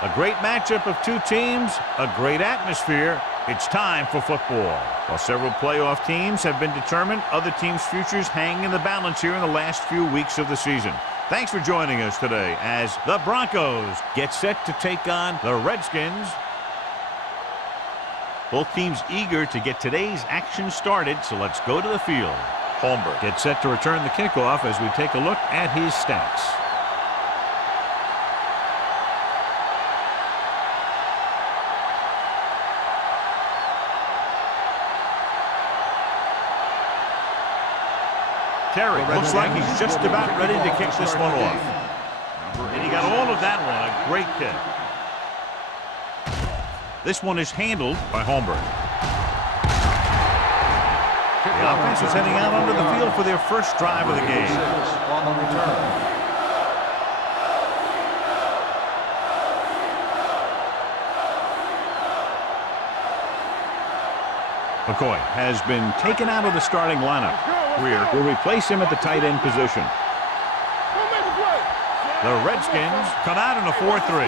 A great matchup of two teams, a great atmosphere. It's time for football. While several playoff teams have been determined, other teams' futures hang in the balance here in the last few weeks of the season. Thanks for joining us today as the Broncos get set to take on the Redskins. Both teams eager to get today's action started, so let's go to the field. Holmberg gets set to return the kickoff as we take a look at his stats. Terry looks like he's just about ready to kick this one off. And he got all of that one, a great kick. This one is handled by Holmberg. The offense is heading out onto the field for their first drive of the game. McCoy has been taken out of the starting lineup. Greer will replace him at the tight end position. The Redskins come out in a 4-3.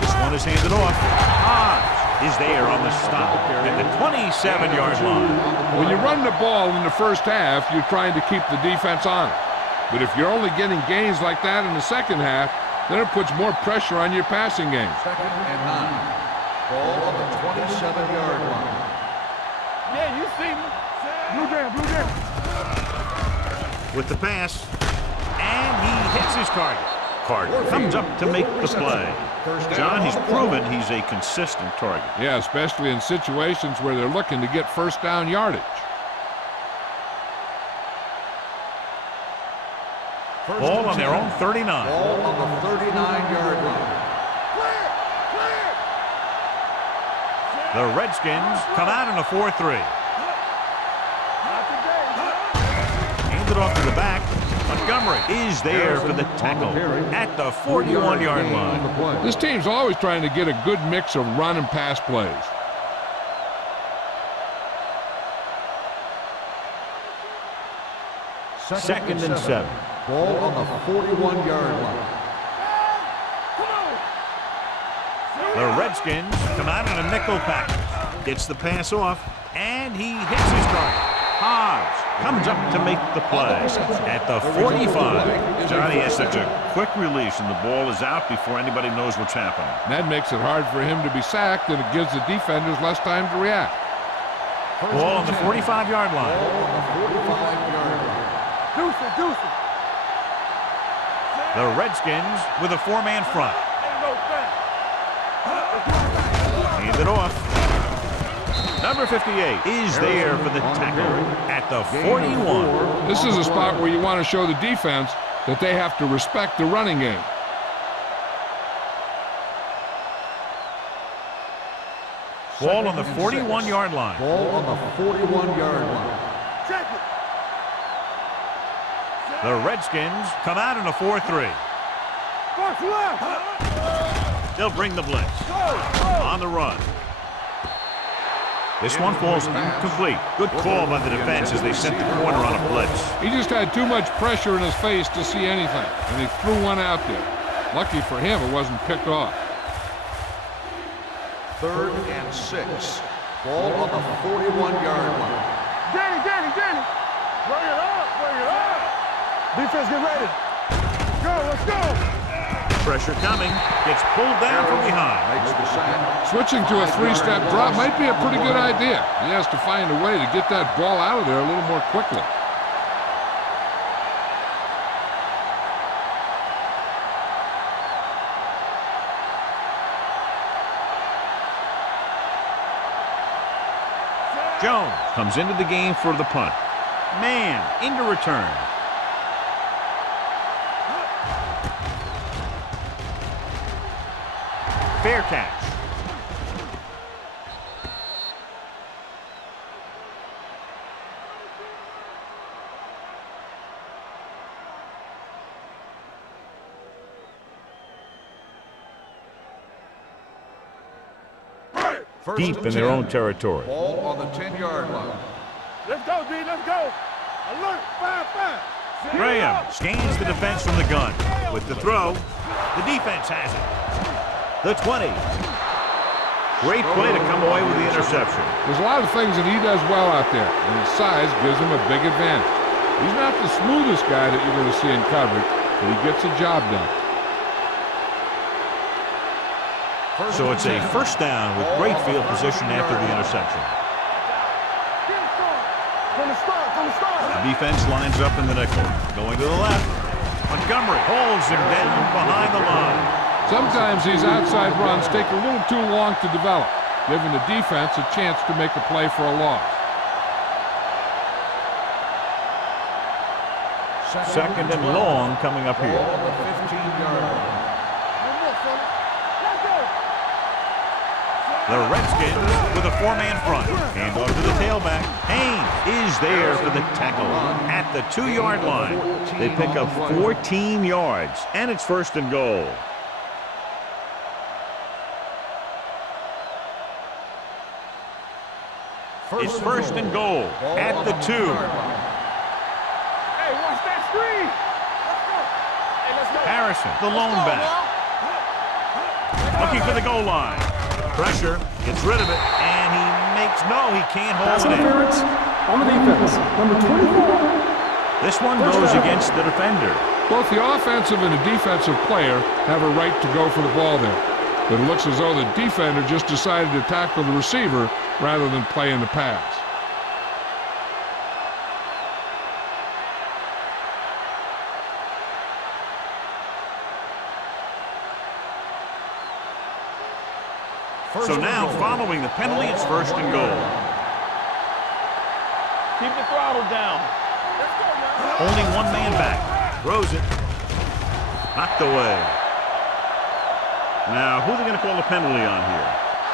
This one is handed off. Hodge is there on the stop at the 27-yard line. When you run the ball in the first half, you're trying to keep the defense on it. But if you're only getting gains like that in the second half, then it puts more pressure on your passing game. 2nd and 9. Ball on the 27-yard line. Yeah, you see me. Blue down. With the pass, and he hits his target. Carter comes up to make the play. John, he's proven he's a consistent target. Yeah, especially in situations where they're looking to get first down yardage. Ball on their own 39. Ball on the 39-yard line. The Redskins come out in a 4-3. Handed off to the back. Montgomery is there for the tackle at the 41-yard line. This team's always trying to get a good mix of run and pass plays. Second and 7. Ball on the 41-yard line. The Redskins come out in a nickel package. Gets the pass off, and he hits his target. Hodge comes up to make the play at the 45. Johnny has such a quick release, and the ball is out before anybody knows what's happening. That makes it hard for him to be sacked, and it gives the defenders less time to react. Ball on the 45-yard line. Ball on the 45-yard line. Deuce. The Redskins with a 4-man front. Handed off. Number 58 is there for the tackle at the 41. This is a spot where you want to show the defense that they have to respect the running game. Ball on the 41-yard line. Ball on the 41-yard line. The Redskins come out in a 4-3. They'll bring the blitz. On the run. This one falls incomplete. Good call by the defense as they sent the corner on a blitz. He just had too much pressure in his face to see anything, and he threw one out there. Lucky for him, it wasn't picked off. 3rd and 6. Ball on the 41-yard line. Danny. Bring it up. Defense, get ready. Let's go. Pressure coming. Gets pulled down from behind. Makes the sack. Switching to a 3-step drop might be a pretty good idea. He has to find a way to get that ball out of there a little more quickly. Jones comes into the game for the punt. Man into return. Fair catch. Deep in their own territory. Ball on the 10-yard line. Let's go, D. Let's go. Alert. 5-5. Graham scans the defense from the gun. With the throw, The defense has it. The 20. Great play to come away with the interception. There's a lot of things that he does well out there, and his size gives him a big advantage. He's not the smoothest guy that you're going to see in coverage, but he gets the job done. So it's a first down with great field position after the interception. The defense lines up in the nickel. Going to the left. Montgomery holds him down behind the line. Sometimes these outside runs take a little too long to develop, giving the defense a chance to make a play for a loss. Second and long coming up here. The Redskins with a four-man front. Hand off to the tailback. Haynes is there for the tackle at the 2-yard line. They pick up 14 yards, and it's first and goal. It's first and goal at the 2. Hey, watch that screen. Let's go. Harrison, the lone back. Looking for the goal line. Pressure, gets rid of it, and he can't hold Pass it in. interference on the defense, number 24. This one goes against the defender. Both the offensive and the defensive player have a right to go for the ball there. But it looks as though the defender just decided to tackle the receiver rather than play in the pass. So now, following the penalty, it's first and goal. Keep the throttle down. Only one man back. Throws it. Knocked away. Now, who are they going to call the penalty on here?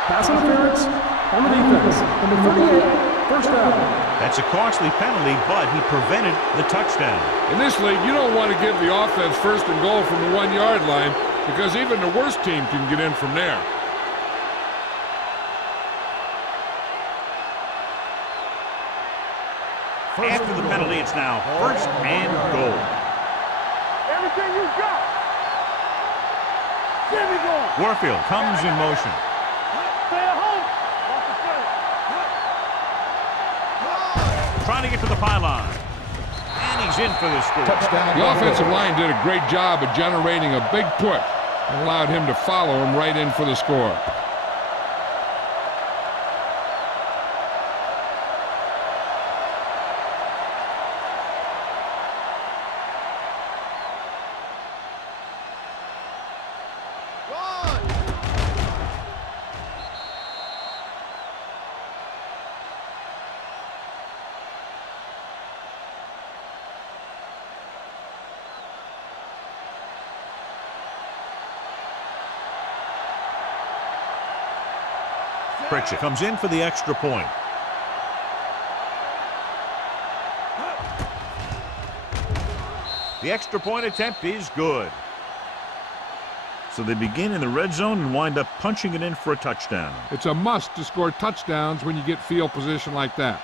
Pass interference on the defense, number 38, first down. That's a costly penalty, but he prevented the touchdown. In this league, you don't want to give the offense first and goal from the 1-yard line because even the worst team can get in from there. After the penalty, it's now first and goal. Everything you got. Get me going. Warfield comes in motion. Stay at home. Trying to get to the pylon. And he's in for the score. The offensive line did a great job of generating a big push and allowed him to follow him right in for the score. Pritchett comes in for the extra point. The extra point attempt is good. So they begin in the red zone and wind up punching it in for a touchdown. It's a must to score touchdowns when you get field position like that.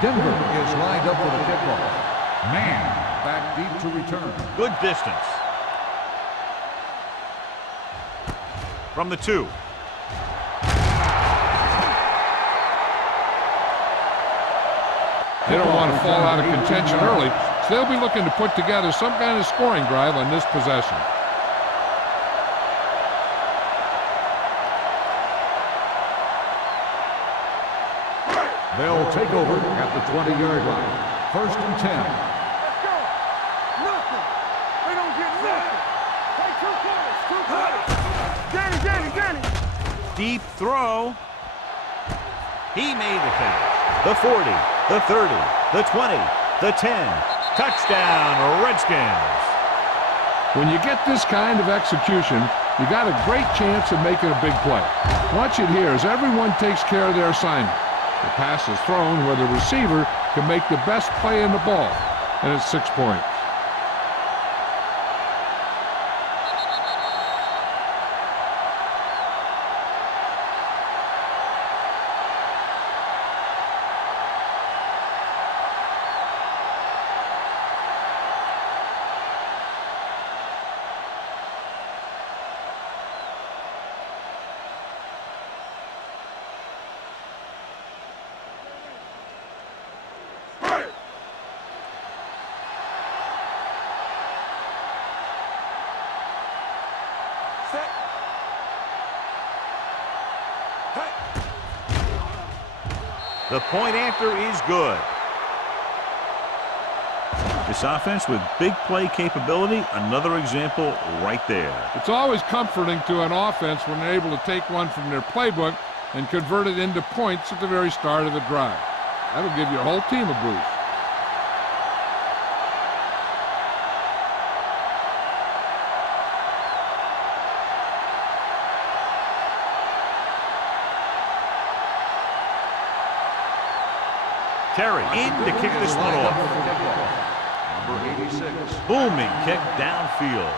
Denver is lined up for the kickoff. Man back deep to return. Good distance. From the 2. They don't want to fall out of contention early, so they'll be looking to put together some kind of scoring drive on this possession. They'll take over at the 20-yard line. First and 10. Let's go. Nothing. They don't get nothing. Play 2 quarters. Danny. Deep throw. He made the catch. The 40, the 30, the 20, the 10. Touchdown, Redskins. When you get this kind of execution, you got a great chance of making a big play. Watch it here as everyone takes care of their assignment. The pass is thrown where the receiver can make the best play in the ball. and it's 6 points. The point after is good. This offense with big play capability, another example right there. It's always comforting to an offense when they're able to take one from their playbook and convert it into points at the very start of the drive. That'll give your whole team a boost. Terry in to kick this one off. Number 86. Booming kick downfield.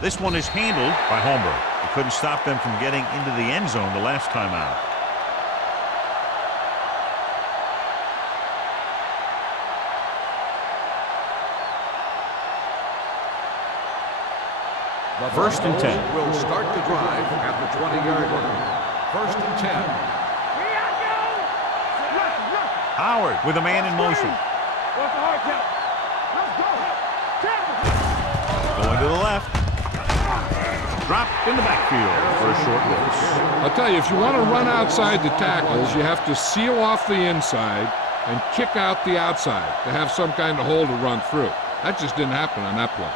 This one is handled by Holmberg. He couldn't stop them from getting into the end zone the last time out. First and 10. Will start the drive at the 20-yard line. First and 10. Howard with a man in motion. What's the hard count? Let's go. Going to the left. Dropped in the backfield for a short loss. I'll tell you, if you want to run outside the tackles, you have to seal off the inside and kick out the outside to have some kind of hole to run through. That just didn't happen on that play.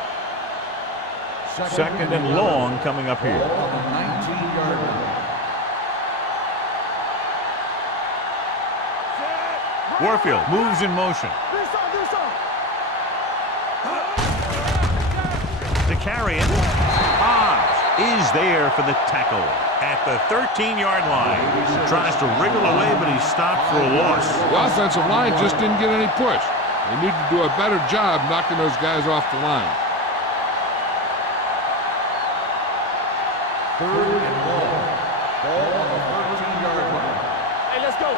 Second and long coming up here. On the 19-yard line. Warfield moves in motion. To carry it. Hobbs is there for the tackle at the 13-yard line. Tries to wriggle away, but he's stopped for a loss. The offensive line just didn't get any push. They need to do a better job knocking those guys off the line. Third and long. Ball on the 13-yard line. Hey, let's go.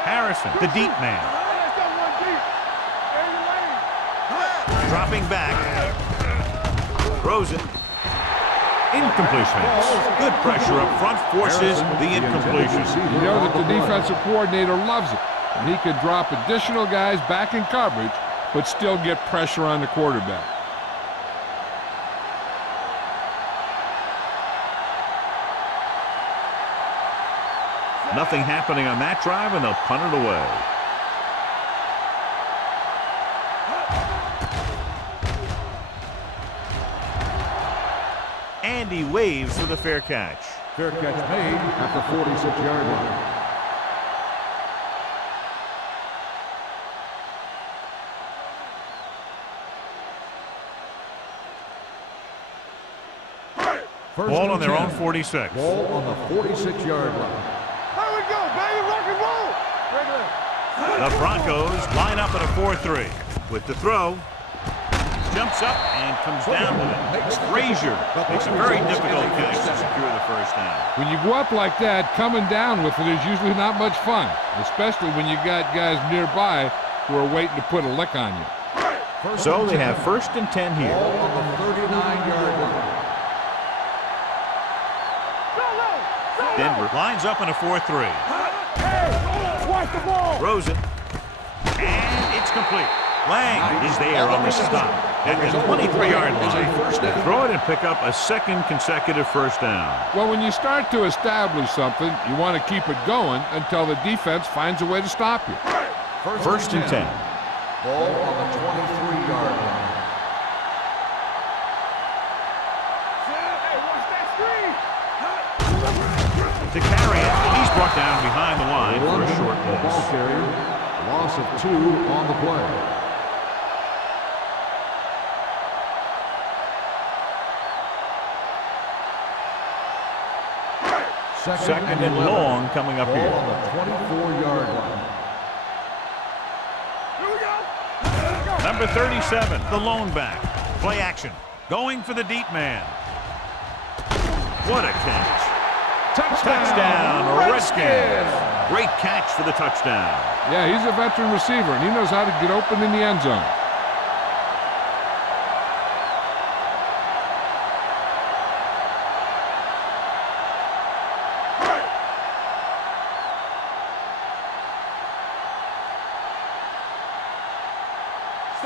Harrison, the deep man. Let's go one deep. Dropping back. Throws it. Incompletion. Good pressure up front forces the incompletion. You know that the defensive coordinator loves it. And he could drop additional guys back in coverage, but still get pressure on the quarterback. Nothing happening on that drive, and they'll punt it away. And he waves for the fair catch. Fair catch made at the 46-yard line. Ball on their own 46. Ball on the 46-yard line. Here we go, baby. Rock and roll. The Broncos line up at a 4-3. With the throw, jumps up and comes down with it. Frazier makes a very difficult catch to secure the first down. When you go up like that, coming down with it is usually not much fun, especially when you got guys nearby who are waiting to put a lick on you. So they have first and 10 here. Ball on the 39-yard line. Denver lines up in a 4-3. Hey, watch the ball. Throws it. And it's complete. Lang is there on the stop at the 23-yard line. Throw it and pick up a second consecutive first down. Well, when you start to establish something, you want to keep it going until the defense finds a way to stop you. First and 10. Ball on the 23-yard line. To carry it, he's brought down behind the line for a short Ball loss. carrier. Loss of 2 on the play. Second and long coming up Ball here. on the 24-yard line. Number 37, the lone back. Play action. Going for the deep man. What a catch. Touchdown, Redskins. Great catch for the touchdown. Yeah, he's a veteran receiver, and he knows how to get open in the end zone.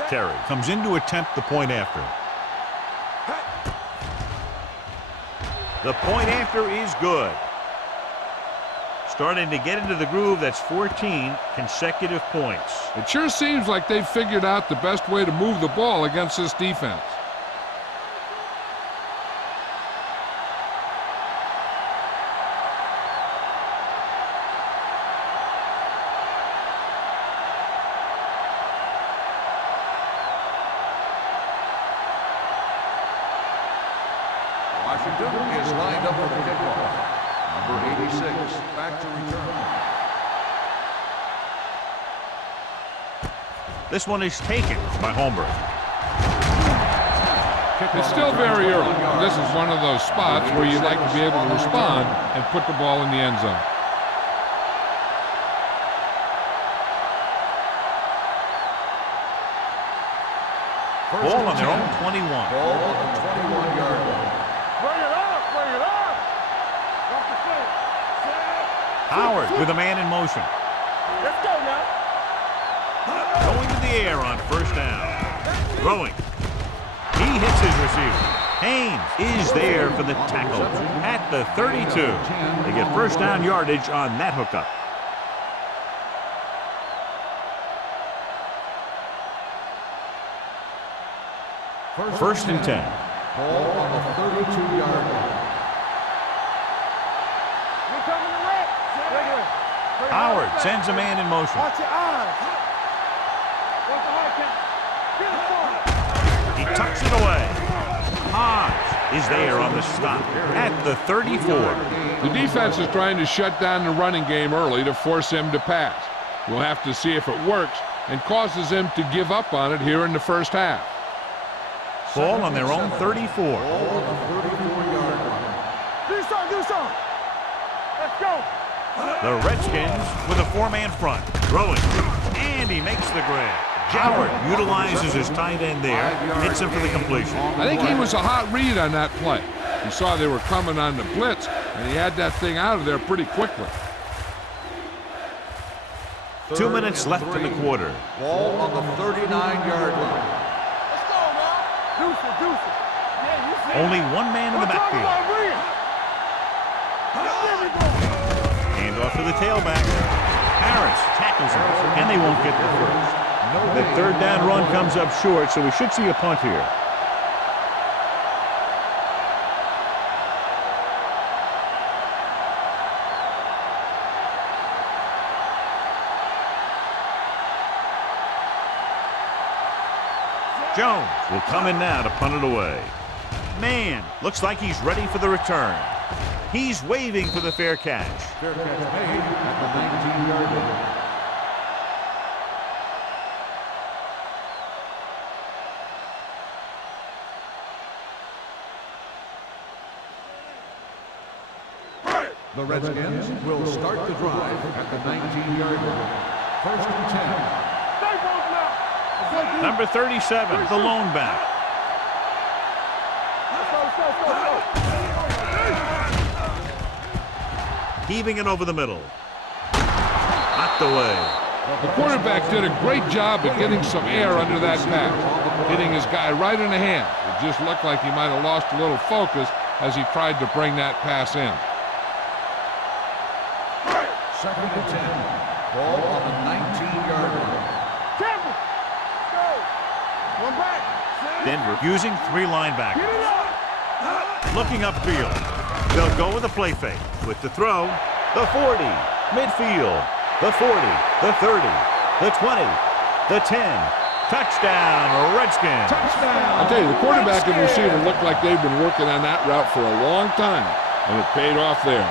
Terry comes in to attempt the point after. The point after is good. Starting to get into the groove. That's 14 consecutive points. It sure seems like they've figured out the best way to move the ball against this defense. Washington is lined up for the kickoff. Number 86, back to return. This one is taken by Holmberg. It's still very early. This is one of those spots where you'd like to be able to respond and put the ball in the end zone. Ball on their own 21. Ball on the 21-yard line. Bring it up, bring it up. Off the field. Howard with a man in motion. Let's go now. Going to the air on first down. Throwing. He hits his receiver. Haynes is there for the tackle at the 32. They get first down yardage on that hookup. First and 10. Ball on the 32-yard line. We're coming to red. Howard sends a man in motion. Watch your eyes. Watch the high count. Get it forward. He tucks it away. Hodge is there on the stop at the 34. The defense is trying to shut down the running game early to force him to pass. We'll have to see if it works and causes him to give up on it here in the first half. Ball on their own 34. Ball on the 34-yard line. Do something, do something. Let's go. The Redskins with a four-man front. Throwing. And he makes the grab. Howard utilizes his tight end there. Hits him for the completion. I think he was a hot read on that play. He saw they were coming on the blitz, and he had that thing out of there pretty quickly. 2 minutes left in the quarter. Ball on the 39-yard line. Let's go, man. Deuce it, deuce it. Yeah, you see. Only one man in the backfield. Hand off to the tailback. Harris tackles him, and they won't get the first. The third down run comes up short, so we should see a punt here. Jones will come in now to punt it away. Man, looks like he's ready for the return. He's waving for the fair catch. Fair catch made at the 19-yard line. The Redskins will start the drive at the 19-yard line. First and 10. Number 37, the lone back. Heaving it over the middle. Knocked away. The quarterback did a great job of getting some air under that pass, hitting his guy right in the hand. It just looked like he might have lost a little focus as he tried to bring that pass in. Second and 10. Ball on the 19-yard line. One back. Denver using three linebackers. Looking upfield. They'll go with a play fake. With the throw, the 40, midfield, the 40, the 30, the 20, the 10. Touchdown, Redskins. I tell you, the quarterback and receiver look like they've been working on that route for a long time, and it paid off there.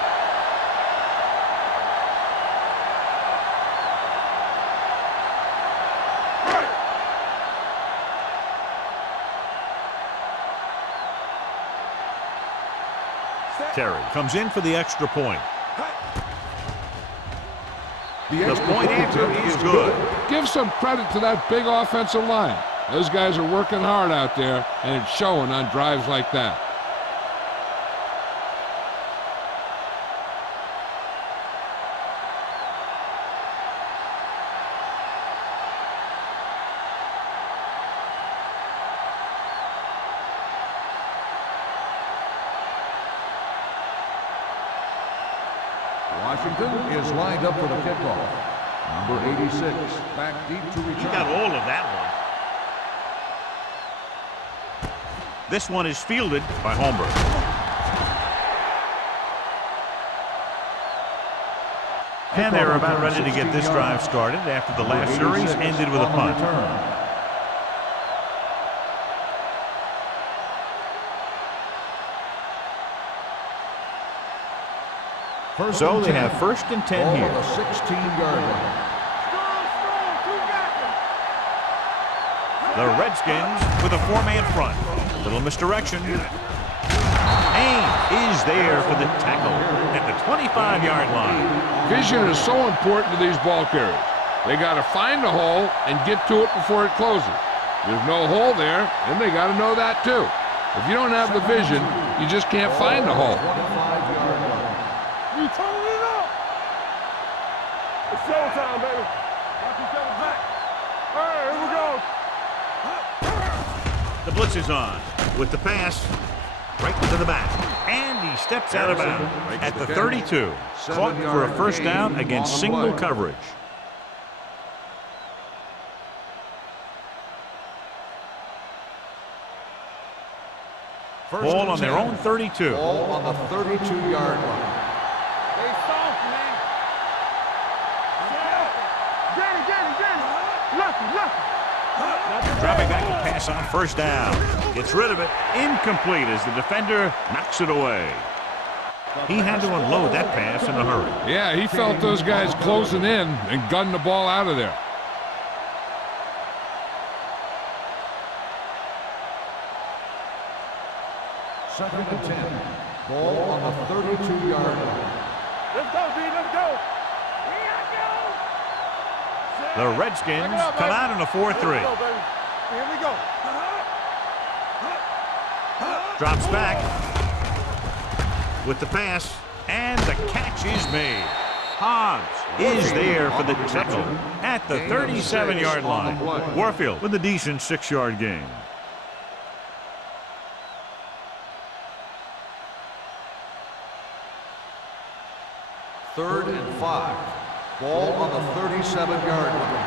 Terry comes in for the extra point. The point after is good. Give some credit to that big offensive line. Those guys are working hard out there, and it's showing on drives like that. Washington is lined up for the kickoff. Number 86, back deep to return. He got all of that one. This one is fielded by Holmberg. And they're about ready to get this drive started after the last series ended with a punt. So they have 1st and 10 here. 16-yard line. The Redskins with a 4-man front. Little misdirection. Aim is there for the tackle at the 25-yard line. Vision is so important to these ball carriers. They got to find the hole and get to it before it closes. There's no hole there, and they got to know that too. If you don't have the vision, you just can't find the hole. You told it up. It's showtime, baby. Watch each other back. All right, here we go. The blitz is on with the pass right to the back. And he steps out of bounds at the 32. Caught for a first down against single coverage. Ball on their own 32. Ball on the 32-yard line. Stay soft, man. Get it. Lucky. Dropping back to pass on first down. Gets rid of it. Incomplete as the defender knocks it away. He had to unload that pass in a hurry. Yeah, he felt those guys closing in and gunned the ball out of there. Second and 10. Ball on the 32-yard line. Let's go, D. Let's go. The Redskins come out in a 4-3. Here we go. Drops back with the pass, and the catch is made. Hobbs is there for the tackle at the 37-yard line. Warfield with a decent 6-yard gain. Third and 5. Ball on the 37-yard line.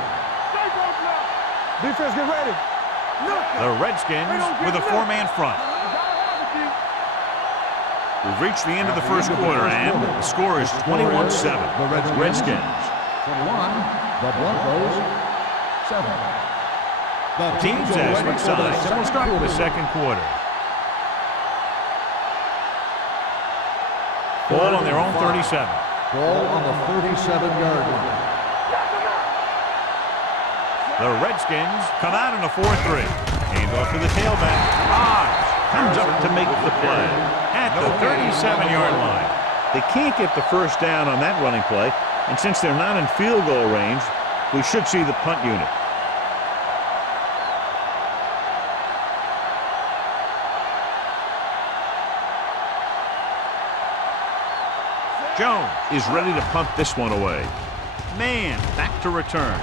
Defense, get ready. The Redskins with a 4-man front. We've reached the end of the first quarter, and the score is 21-7. The Redskins. 21. The Broncos 7. The Teams as switch sides. So we'll start with the second quarter. Ball on their own 37. Ball on the 37-yard line. The Redskins come out in a 4-3. Hand off to the tailback. Hobbs comes up to make the play at the 37-yard line. They can't get the first down on that running play, and since they're not in field goal range, we should see the punt unit. Jones is ready to punt this one away. Man, back to return.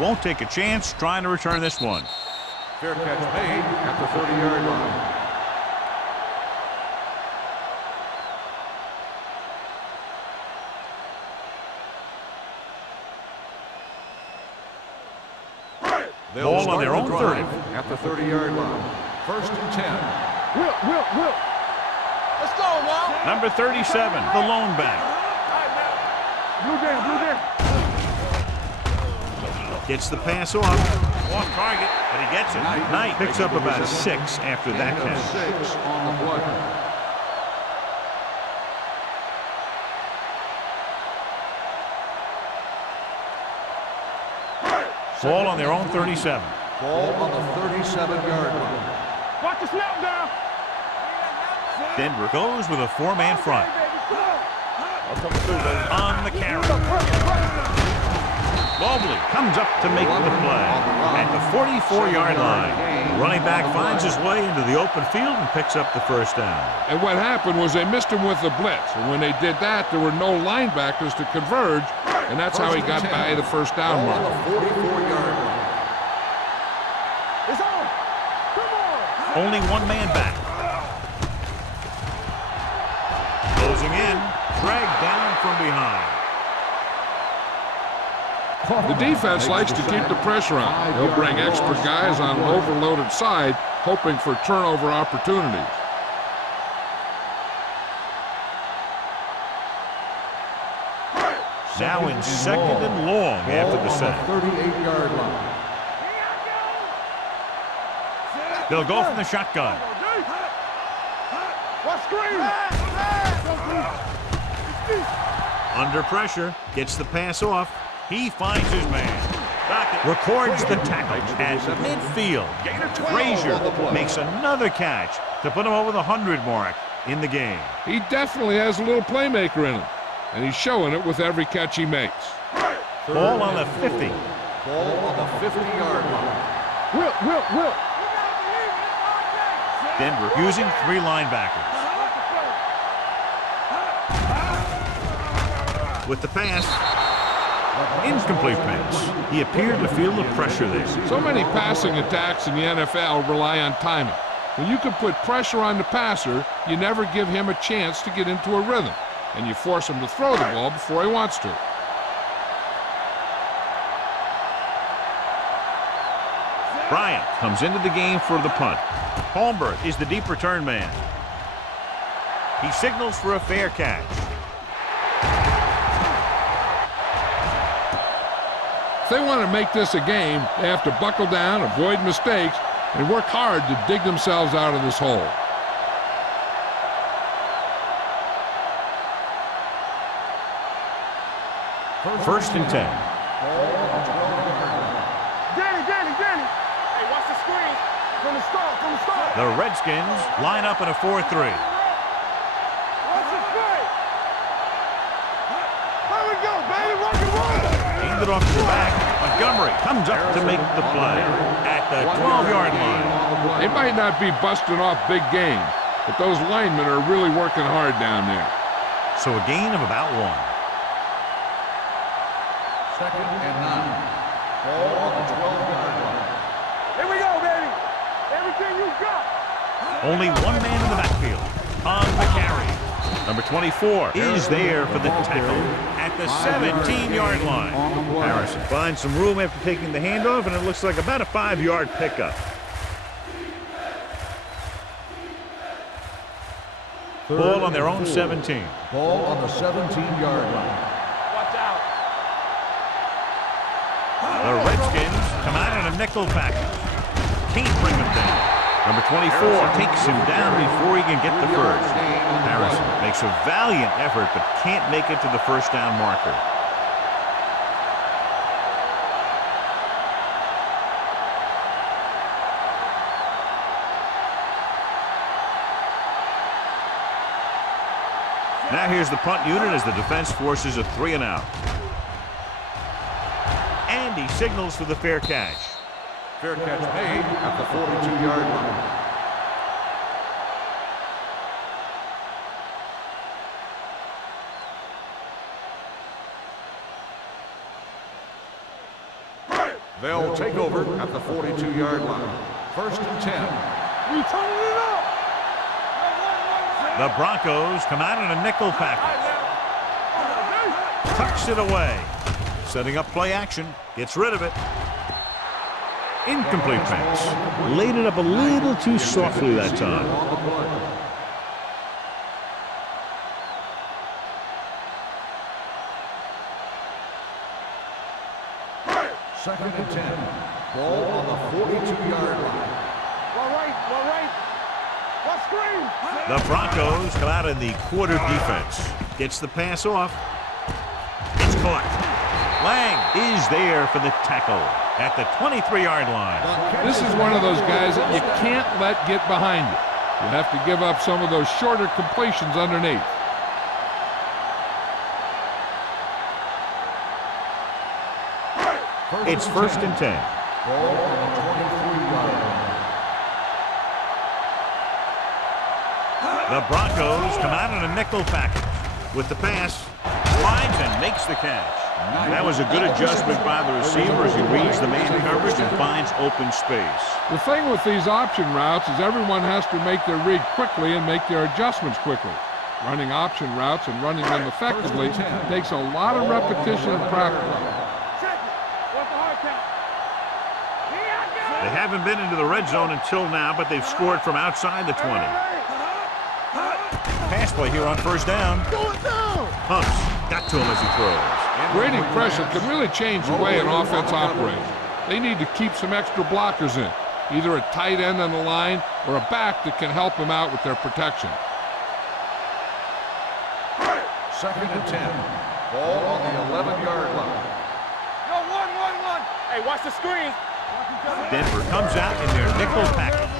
Won't take a chance trying to return this one. Fair catch made at the 30-yard line. Ball on their own 30. At the 30-yard line. First and 10. Will. Let's go, Wall. Number 37, the lone back. Blue down. Gets the pass off target, but he gets it. Knight picks up about 6 after that catch. 6 on the play. Ball on their own 37. Ball on the 37-yard line. Watch the snap down. Denver goes with a four-man front. On the carry. Mobley comes up to make the play at the 44-yard line. The running back finds his way into the open field and picks up the first down. And what happened was they missed him with the blitz. And when they did that, there were no linebackers to converge, and that's how he got by the first down mark. 44-yard line. It's on. Come on. Only one man back. Closing in, dragged down from behind. The defense likes to keep the pressure on. They'll bring extra guys on an overloaded side, hoping for turnover opportunities. Now in second and long after the sack. 38-yard line. They'll go from the shotgun. What screen? Under pressure, gets the pass off. He finds his man. Records the tackle at midfield. Frazier makes another catch to put him over the 100 mark in the game. He definitely has a little playmaker in him, and he's showing it with every catch he makes. Ball on the 50. Ball on the 50-yard line. Will. Denver using three linebackers. With the pass. Incomplete pass. He appeared to feel the pressure there. So many passing attacks in the NFL rely on timing. When you can put pressure on the passer, you never give him a chance to get into a rhythm, and you force him to throw the ball before he wants to. Bryant comes into the game for the punt. Holmberg is the deep return man. He signals for a fair catch. If they want to make this a game, they have to buckle down, avoid mistakes, and work hard to dig themselves out of this hole. First and 10. Danny. Hey, watch the screen. From the start. The Redskins line up in a 4-3. Watch the screen. There we go, baby. Rock and roll. Handed off to the back. Montgomery comes up to make the play at the 12-yard line. They might not be busting off big game, but those linemen are really working hard down there. So a gain of about 1. Second and 9. Ball on the 12-yard line. Here we go, baby. Everything you got. Only one man in the backfield on the carry. Number 24 is there for the tackle at the 17-yard line. Harrison finds some room after taking the handoff, and it looks like about a 5-yard pickup. Ball on their own 17. Ball on the 17-yard line. Watch out. The Redskins come out in a nickel package. Can't bring him down. Number 24 takes him down before he can get the first. Harrison makes a valiant effort but can't make it to the first down marker. Now here's the punt unit as the defense forces a 3-and-out. And he signals for the fair catch. Fair catch made at the 42-yard line. They'll take over at the 42-yard line. First and 10. We turning it up. The Broncos come out in a nickel package. Tucks it away. Setting up play action. Gets rid of it. Incomplete pass. Laid it up a little too softly that time. Second and 10. Ball on the 42-yard line. One right. What screen? The Broncos come out in the quarter defense. Gets the pass off. It's caught. Lang is there for the tackle at the 23-yard line. This is one of those guys that you can't let get behind you. You have to give up some of those shorter completions underneath. It's 1st and 10. Ball on the 23-yard line. The Broncos come out in a nickel package. With the pass, slides and makes the catch. That was a good adjustment by the receiver as he reads the man coverage and finds open space. The thing with these option routes is everyone has to make their read quickly and make their adjustments quickly. Running option routes and running them effectively takes a lot of repetition and practice. They haven't been into the red zone until now, but they've scored from outside the 20. Pass play here on 1st down. Hunts got to him as he throws. Grading pressure can really change the way an offense operates. They need to keep some extra blockers in, either a tight end on the line or a back that can help them out with their protection. 2nd and 10. Ball on the 11-yard line. Go, one. Hey, watch the screen. Denver comes out in their nickel package.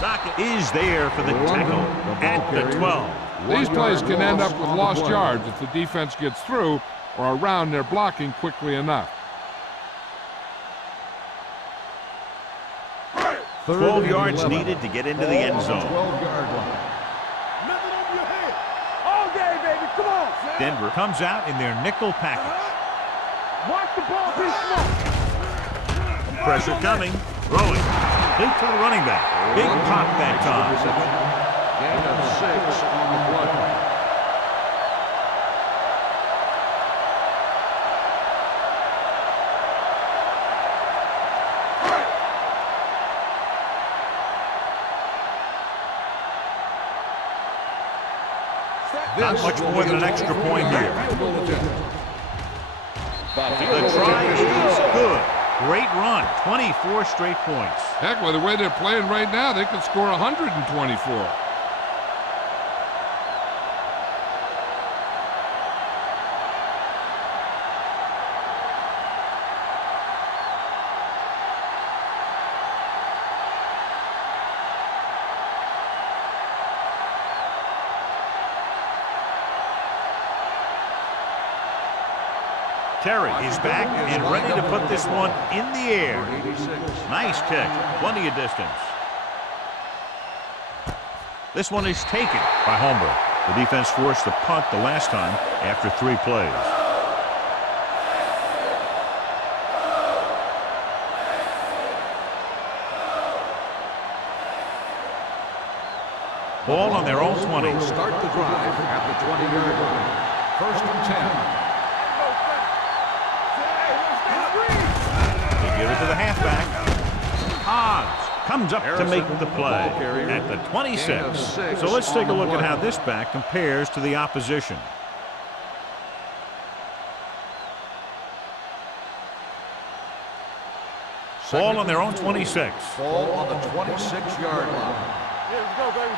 Dockett is there for the tackle at the 12. These plays can end up with lost yards if the defense gets through or around their blocking quickly enough. 12 yards needed to get into the end zone. 12-yard line. Nothing over your head. All day, baby. Come on. Denver comes out in their nickel package. Watch the ball be smart. Pressure coming. Throwing. Complete to the running back. Big pop that time. Gain of 6 on the play. Not much more than an extra point here. The try is good. Great run. 24 straight points. Heck, with the way they're playing right now, they could score 124. Terry is back and ready to put this one in the air. Nice kick. Plenty of distance. This one is taken by Holmberg. The defense forced the punt the last time after 3 plays. Ball on their own 20. Start the drive at the 20-yard line. 1st and 10. Give it to the halfback. Hans comes up to make the play at the 26. So let's take a look at how this back compares to the opposition. Ball on their own 26. Ball on the 26-yard line. Let's go, baby.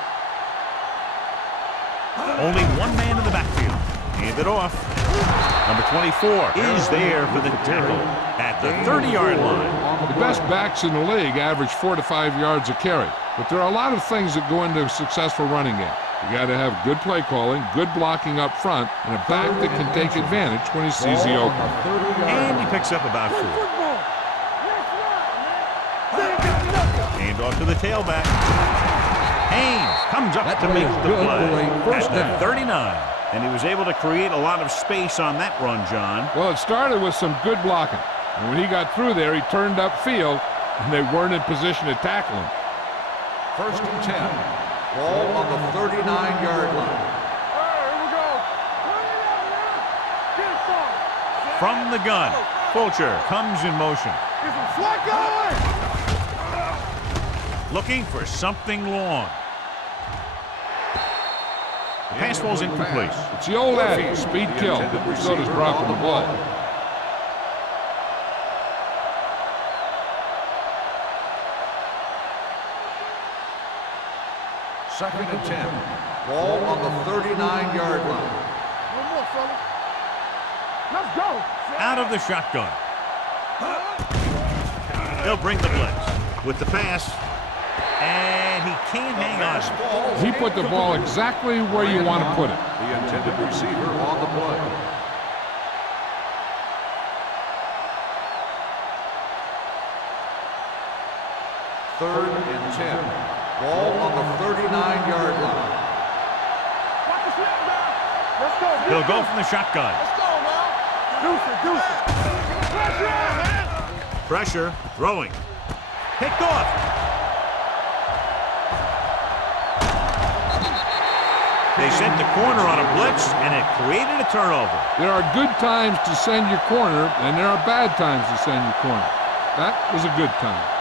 Only one man in the backfield. Hand it off. Number 24 is there for the tackle at the 30-yard line. The best backs in the league average 4 to 5 yards a carry, but there are a lot of things that go into a successful running game. You got to have good play calling, good blocking up front, and a back that can take advantage when he sees the opening. And he picks up about 4. Hand off to the tailback. Haynes comes up to make the play at the 39. And he was able to create a lot of space on that run, John. Well, it started with some good blocking. And when he got through there, he turned upfield, and they weren't in position to tackle him. 1st and 10. Ball on the 39-yard line. Here we go. Get it started. From the gun, Fulcher comes in motion. Get some slack going. Looking for something long. The pass ball's incomplete. It's the old adage, speed kill. So does dropping the ball. Second and 10. Ball on the 39-yard line. One more, fella. Let's go. Out of the shotgun. They'll bring the blitz. With the pass, And he can't hang on. He put the ball exactly where you want to put it. The intended receiver on the play. Third and 10. Ball on the 39-yard line. Watch the snap now. Let's go. He'll go from the shotgun. Let's go, man. Deuce it, deuce it. Pressure, throwing. Picked off. They sent the corner on a blitz, and it created a turnover. There are good times to send your corner, and there are bad times to send your corner. That was a good time.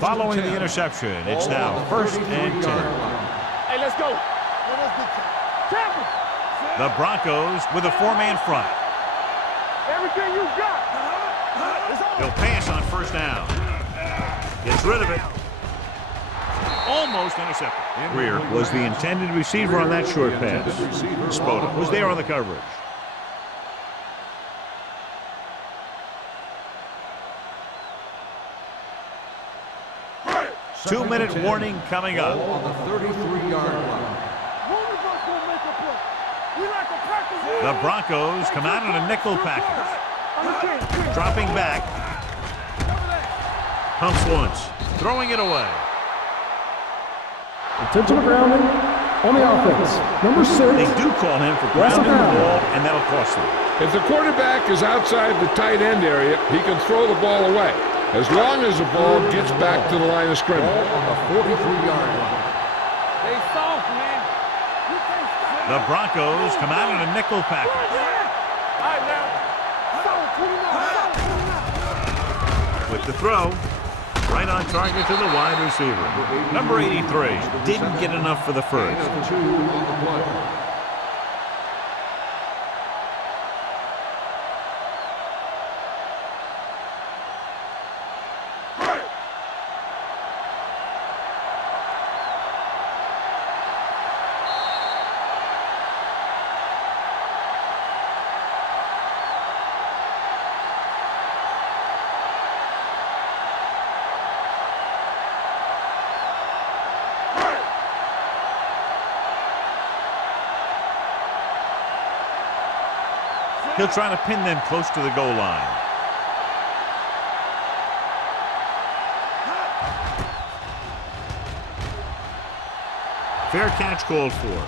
Following the interception, it's now 1st and 10. Hey, let's go. Tampa. The Broncos with a 4-man front. Everything you got. It's on. He'll pass on 1st down. Gets rid of it. Almost intercepted. Greer was the intended receiver on that short pass. Spota was there on the coverage. Two-minute warning coming up. On the 33-yard line. The Broncos come out in a nickel package. Dropping back. Pumps once. Throwing it away. Intentional grounding on the offense. Number 6. They do call him for grounding the ball, and that'll cost them. If the quarterback is outside the tight end area, he can throw the ball away, as long as the ball gets back to the line of scrimmage. On the 43-yard line. They soft, man. The Broncos come out in a nickel package. All right, now. With the throw, right on target to the wide receiver. Number 83 didn't get enough for the first. Gain of 2 on the play. He'll try to pin them close to the goal line. Fair catch called for.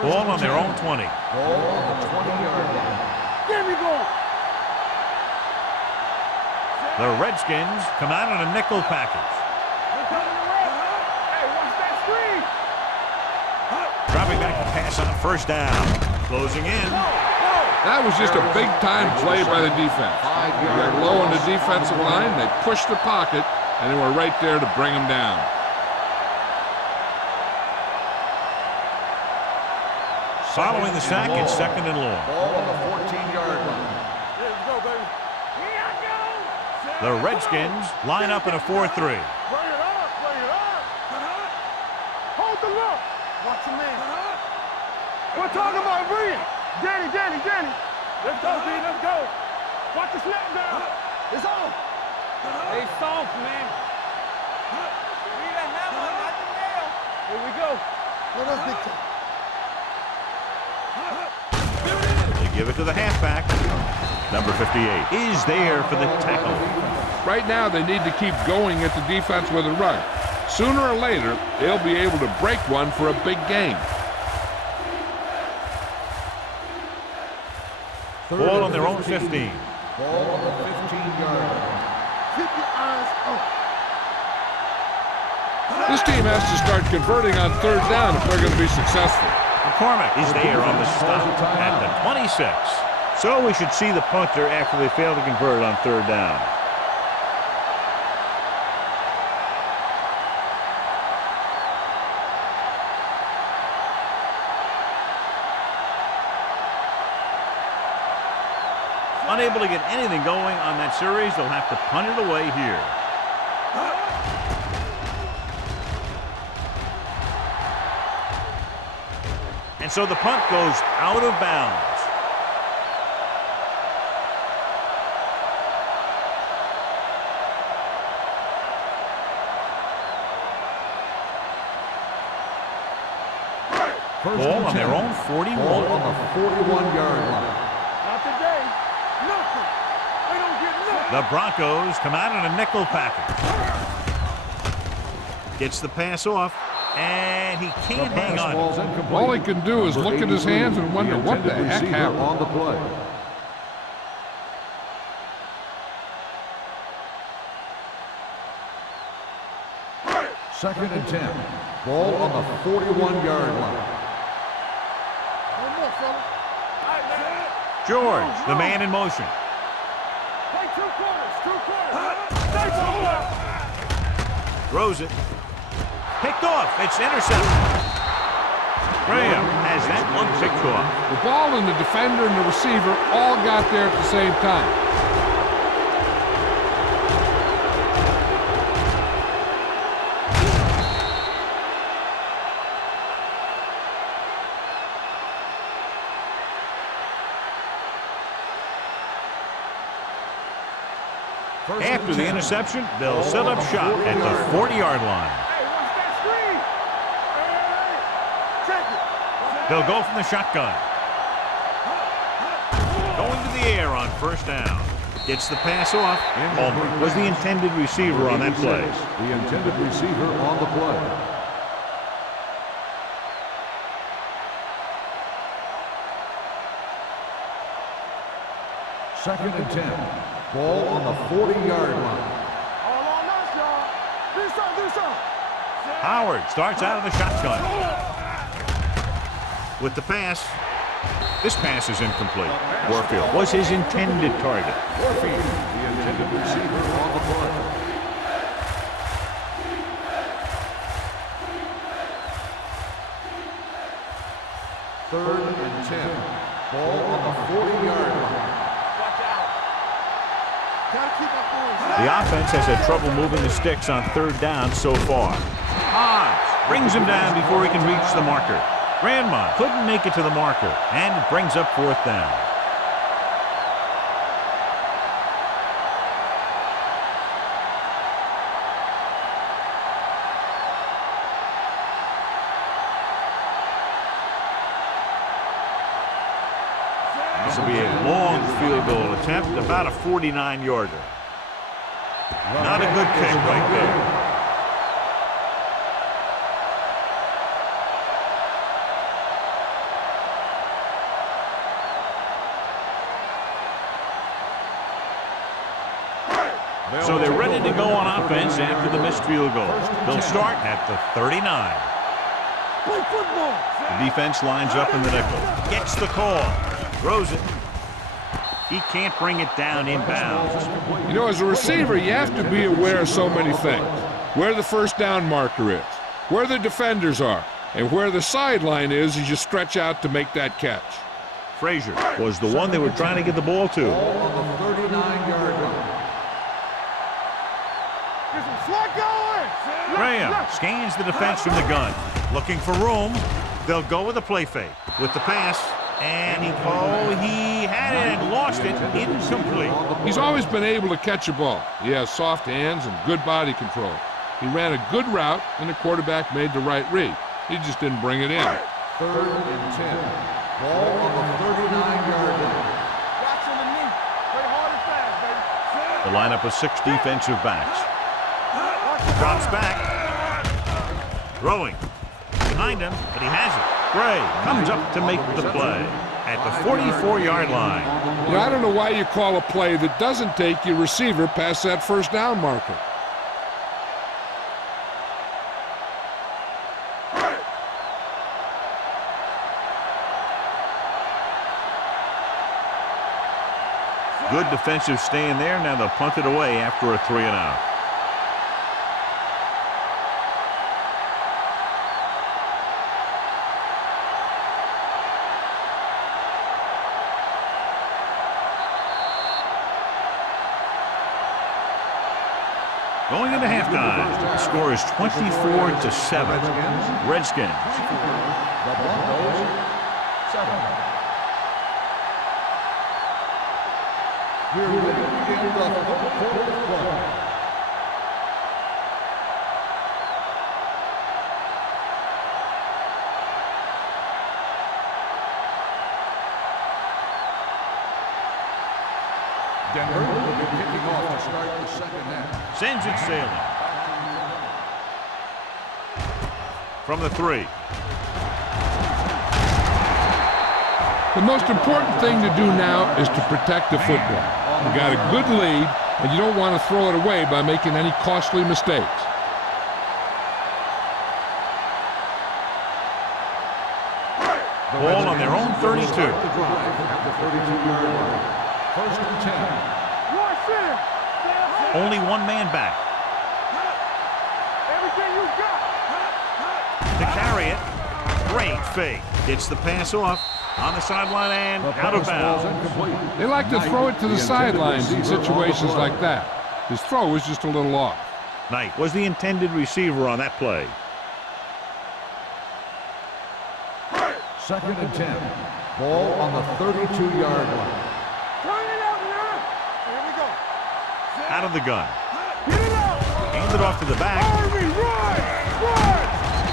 Ball on their own 20. Ball on the 20-yard line. There we go. The Redskins come out in a nickel package. Hey, watch that screen. Dropping back to pass on 1st down. Closing in. That was just a big-time play by the defense. They got low on the defensive line, they pushed the pocket, and they were right there to bring him down. Following the sack, it's 2nd and long. Ball on the 14-yard line. Let's go, baby. Here I go. The Redskins line up in a 4-3. Bring it up, bring it up. Hold the look. Watch your man. We're talking about Reed. Danny. Let's go, D, let's go. Watch the snap down. It's on. They soft, man. Need a hammer, not the nail. Here we go. Let us dictate. They give it to the halfback. Number 58 is there for the tackle. Right now, they need to keep going at the defense with a run. Sooner or later, they'll be able to break one for a big game. Ball on their own 15. Ball on the 15-yard line. Keep your eyes open. This team has to start converting on 3rd down if they're going to be successful. McCormick is there on the stop at the 26. So we should see the punter after they fail to convert on third down. Unable to get anything going on that series, they'll have to punt it away here. And so the punt goes out of bounds. Ball on their own 41. Ball on the 41-yard line. Not today. Nothing. They don't get nothing. The Broncos come out in a nickel package. Gets the pass off, and he can't hang on. All he can do is look at his hands and wonder what the heck happened. On the play. Second and 10. Ball on the 41-yard line. One more, fella. All right, man. George, the man in motion. Play two quarters. Stay forward. Throws it. Picked off. It's intercepted. Graham has that one picked off. The ball and the defender and the receiver all got there at the same time. After the interception, they'll set up shop at the 40-yard line. Hey, watch that screen. Hey, check it. They'll go from the shotgun. Going to the air on first down. Gets the pass off. Ulmer was the intended receiver on that play. The intended receiver on the play. Second and 10. Ball on the 40-yard line. All on us, y'all. Do something. Howard starts out of the shotgun. With the pass. This pass is incomplete. Warfield was his intended target. Warfield, the intended receiver on the play. Third and 10. Ball on the 40-yard line. The offense has had trouble moving the sticks on third down so far. Hobbs brings him down before he can reach the marker. Grandma couldn't make it to the marker, and it brings up fourth down. This will be a long field goal attempt, about a 49-yarder. Not a good kick right there. So they're ready to go on offense after the missed field goal. They'll start at the 39. Play football. The defense lines up in the nickel. Gets the call. Throws it. He can't bring it down inbounds. You know, as a receiver, you have to be aware of so many things. Where the first down marker is, where the defenders are, and where the sideline is as you stretch out to make that catch. Frazier was the one they were trying to get the ball to. Ball on the 39-yard line. Get some slot going. Graham scans the defense from the gun. Looking for room. They'll go with a play fake. With the pass. And he had it and lost it. Incomplete. He's always been able to catch a ball. He has soft hands and good body control. He ran a good route, and the quarterback made the right read. He just didn't bring it in. Third and 10. Ball on the 39-yard line. Watch underneath. Play hard and fast, baby. The lineup of 6 defensive backs. Drops back. Throwing. Behind him, but he has it. Gray comes up to make the play at the 44-yard line. You know, I don't know why you call a play that doesn't take your receiver past that first down marker. Good defensive stand there. Now they'll punt it away after a 3-and-out. Going into halftime, the score is 24-7. Redskins. The Broncos, 7. We're living in the fourth quarter. Denver will be kicking off to start the second half. Sends it sailing. From the 3. The most important thing to do now is to protect the football. You got a good lead, and you don't want to throw it away by making any costly mistakes. Ball on their own 32. At the 32-yard line. First and 10. Only one man back. Everything you got. To carry it. Great fake. Gets the pass off on the sideline and out of bounds. They like to throw it to the sidelines in situations like that. His throw was just a little off. Knight was the intended receiver on that play. Second and 10. Ball on the 32-yard line. Turn it out now. Here we go. Out of the gun. Get it out. Handed off to the back. Army, run.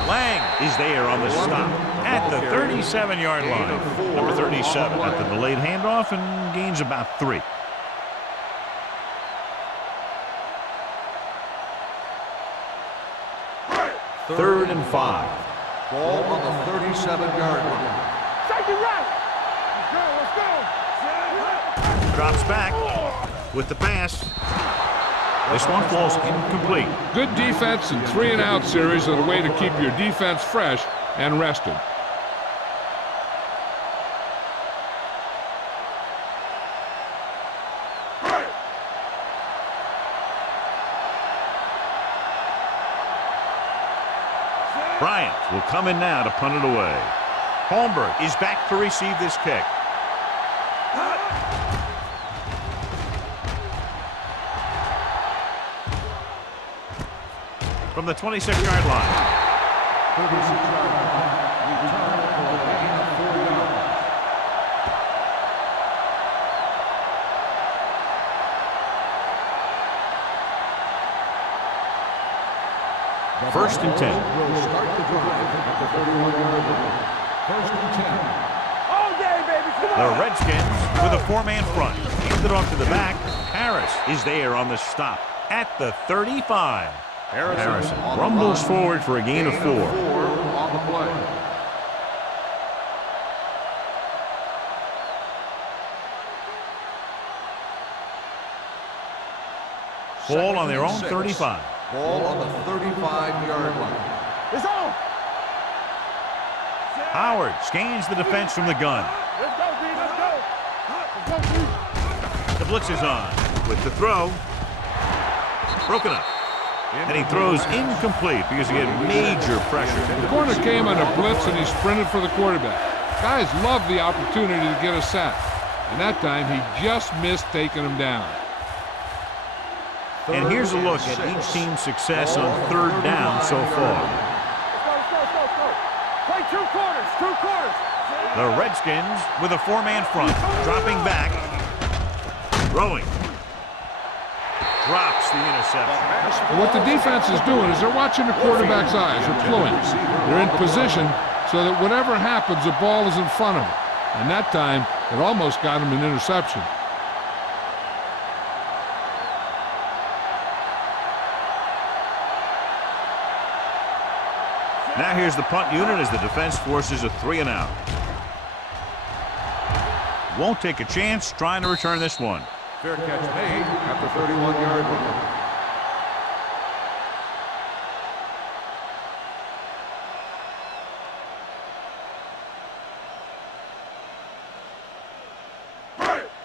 Lang is there on the stop at the 37-yard line. Number 37 at the delayed handoff and gains about 3. Third and 5. Ball on the 37-yard line. Take it right. Let's go. Drops back with the pass. This one falls incomplete. Good defense and 3-and-out series are the way to keep your defense fresh and rested. Bryant will come in now to punt it away. Holmberg is back to receive this kick. From the 26-yard line. 36-yard line. Return for a gain of 4 yards. First and 10. Will start the drive at the 31-yard line. First and 10. All day, baby. Come The on. Redskins with a 4-man front. Handed off to the back. Harris is there on the stop at the 35. Harrison rumbles forward for a gain of 4. On the play. Ball on their own 35. Ball on the 35-yard line. It's on. Howard scans the defense from the gun. Let's go, B. Let's go. Let's go, B. The blitz is on with the throw. Broken up. And he throws incomplete because he had major pressure. The corner came on a blitz and he sprinted for the quarterback. Guys love the opportunity to get a sack. And that time he just missed taking him down. And here's a look at each team's success on third down so far. Let's go. Play 2 quarters. 2 quarters. The Redskins with a 4-man front, dropping back, throwing. Drops the interception. What the defense is doing is they're watching the quarterback's eyes. They're pulling. They're in position so that whatever happens, the ball is in front of them. And that time, it almost got him an interception. Now here's the punt unit as the defense forces a 3-and-out. Won't take a chance trying to return this one. Fair catch made at the 31-yard line.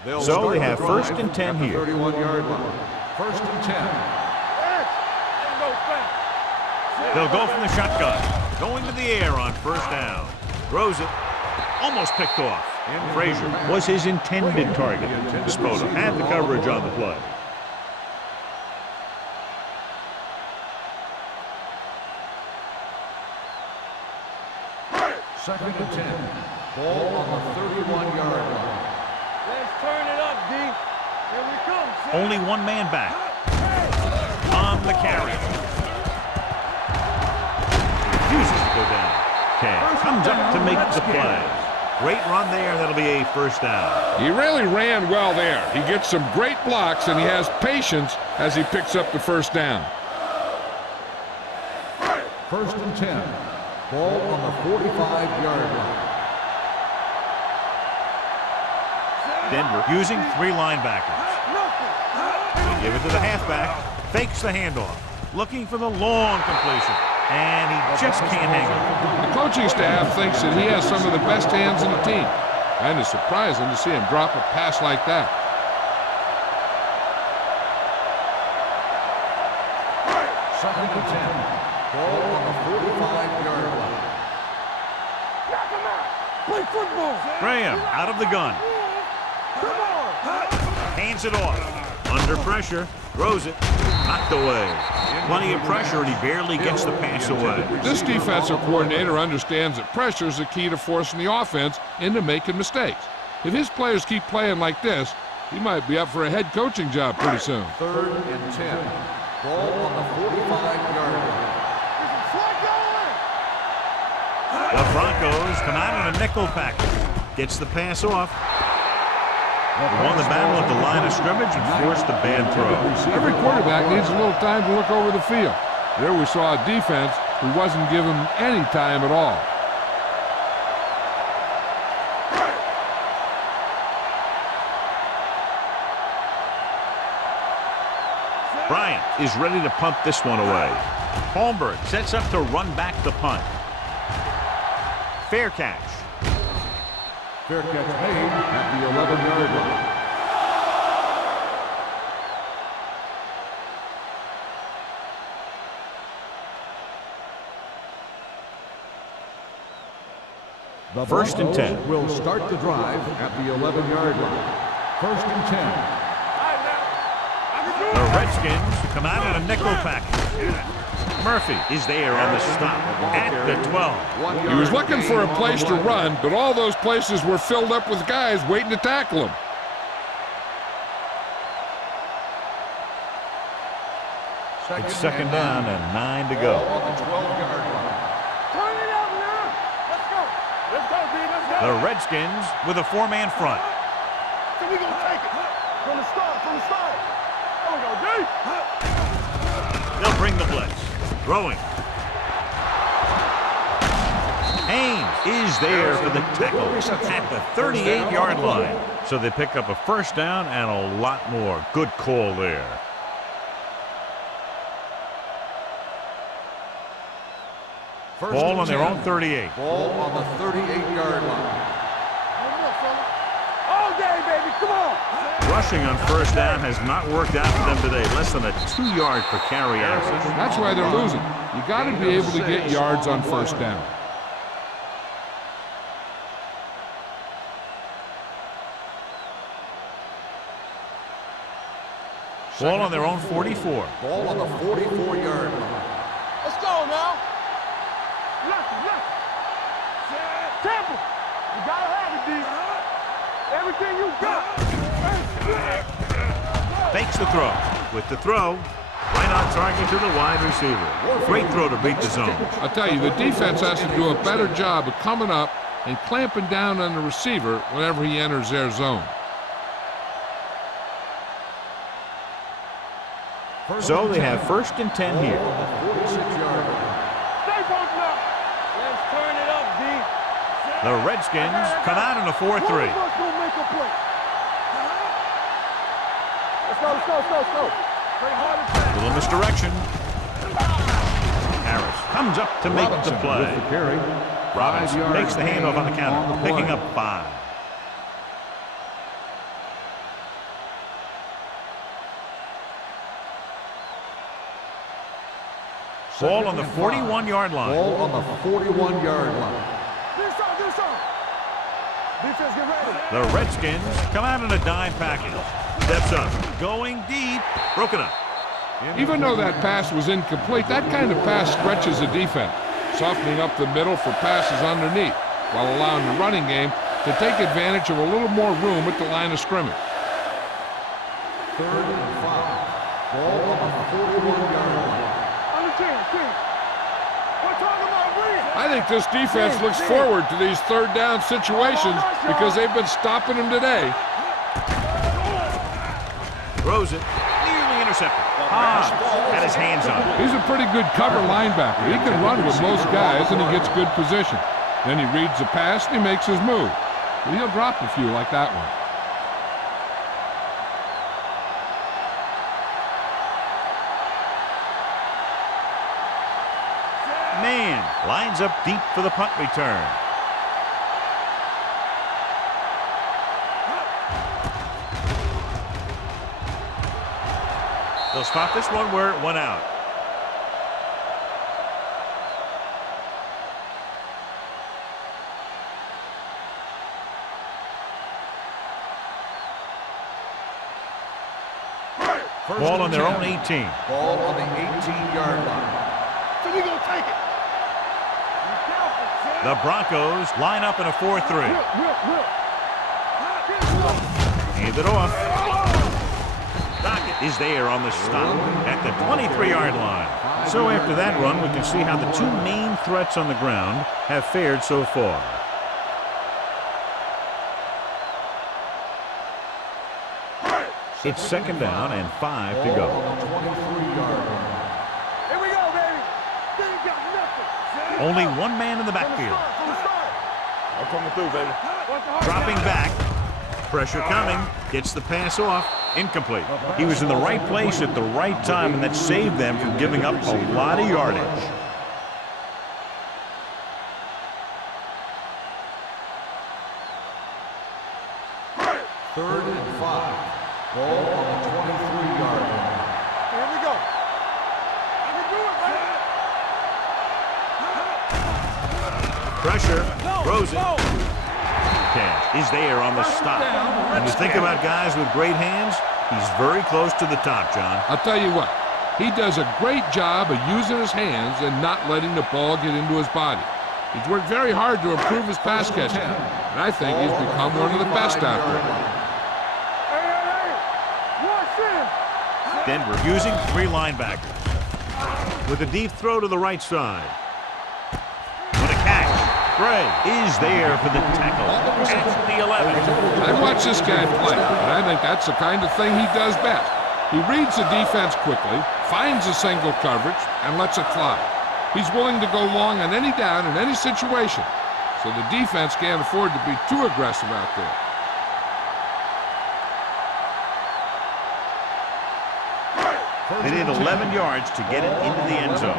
So they have first and 10 here. 31-yard line. First and 10. They'll go from the shotgun. Going to the air on first down. Throws it. Almost picked off. Frazier was his intended target. Spota had the coverage on the play. Second and 10. Ball on the 31-yard line. Let's turn it up, D. Here we come. Only one man back. On the carry. Refuses to go down. Cam comes up to make the play. Great run there. That'll be a first down. He really ran well there. He gets some great blocks, and he has patience as he picks up the first down. First and 10. Ball on the 45-yard line. Denver using 3 linebackers. They give it to the halfback. Fakes the handoff. Looking for the long completion. And he just can't hang it. The coaching staff thinks that he has some of the best hands in the team. And it's surprising to see him drop a pass like that. Second and 10. Ball on the 45-yard line. Knock him out. Play football. Graham out of the gun. Come on. Hands it off. Under pressure. Throws it. Knocked away. Plenty of pressure, and he barely gets the pass away. This defensive coordinator understands that pressure is the key to forcing the offense into making mistakes. If his players keep playing like this, he might be up for a head coaching job pretty soon. Third and 10. Ball on the 45-yard line. The Broncos come out in a nickel package. Gets the pass off. Won the battle at the line of scrimmage and forced the bad throw. Every quarterback needs a little time to look over the field. There we saw a defense who wasn't given any time at all. Bryant is ready to punt this one away. Holmberg sets up to run back the punt. Fair catch. Fair catch made at the 11-yard line. The First and 10. Will start the drive at the 11-yard line. First and 10. The Redskins come out in a nickel package. Murphy is there on the stop at the 12. He was looking for a place to run, but all those places were filled up with guys waiting to tackle him. It's second down and 9 to go. On the 12-yard line. Turn it up now. Let's go. Let's go, D. Let's go. The Redskins with a 4-man front. So we gonna take it from the start. From the start. There we go, D. They'll bring the blitz. Throwing. Haynes is there for the tackle at the 38-yard line. So they pick up a first down and a lot more. Good call there. Ball on their own 38. Ball on the 38-yard line. All day, baby. Come on. Rushing on first down has not worked out for them today. Less than a 2-yard per carry average. That's why they're losing. You got to be able to get yards on first down. Ball on their own 44. Ball on the 44-yard line. Let's go now. Look. Temple. You gotta have it, D. Everything you got. Fakes the throw. With the throw, right on target to the wide receiver. Great throw to beat the zone. I'll tell you, the defense has to do a better job of coming up and clamping down on the receiver whenever he enters their zone. So they have first and 10 here. On the 46-yard line. Stay broken up. Let's turn it up, D. The Redskins come out in a 4-3. One of us gonna make a play. Let's go. Play hard and fast. Little misdirection. Harris comes up to make the play. With the carry. Robinson 5 yards makes the handoff on the counter, on the play. picking up 5. Ball on the 41-yard line. Ball on the 41-yard line. Do something. Defense, get ready. The Redskins come out in a dime package. Steps up. Going deep. Broken up. Even though that pass was incomplete, that kind of pass stretches the defense, softening up the middle for passes underneath, while allowing the running game to take advantage of a little more room at the line of scrimmage. 3rd and 5. Ball on the 41-yard line. On the 10. We're talking about Reed. I think this defense looks forward to these third down situations because they've been stopping them today. Throws it. Nearly intercepted. Had his hands on it. He's a pretty good cover linebacker. He can run with most guys, and he gets good position. Then he reads the pass, and he makes his move. But he'll drop a few like that one. Man lines up deep for the punt return. They'll spot this one where it went out. Ball on their own 18. Ball on the 18-yard line. So we gonna take it. The Broncos line up in a 4-3. Hand it off. Dockett is there on the stop at the 23-yard line. So after that run, we can see how the two main threats on the ground have fared so far. It's 2nd down and 5 to go. On the 23-yard line. Here we go, baby. They ain't got nothing. Only one man in the backfield. From the start. I'm coming through, baby. Dropping back. Pressure coming. Gets the pass off. Incomplete. He was in the right place at the right time, and that saved them from giving up a lot of yardage. Third and 5. Ball on the 23-yard line. Here we go. I can do it, baby. Pressure. Throws it. Cash is there on the stop. When you think about guys with great hands, he's very close to the top, John. I'll tell you what, he does a great job of using his hands and not letting the ball get into his body. He's worked very hard to improve his pass catching, and I think he's become one of the best out there. Denver using 3 linebackers. With a deep throw to the right side. With a catch. Gray is there for the tackle at the 11. I watch this guy play, and I think that's the kind of thing he does best. He reads the defense quickly, finds a single coverage, and lets it fly. He's willing to go long on any down in any situation, so the defense can't afford to be too aggressive out there. They need 11 yards to get it into the end zone.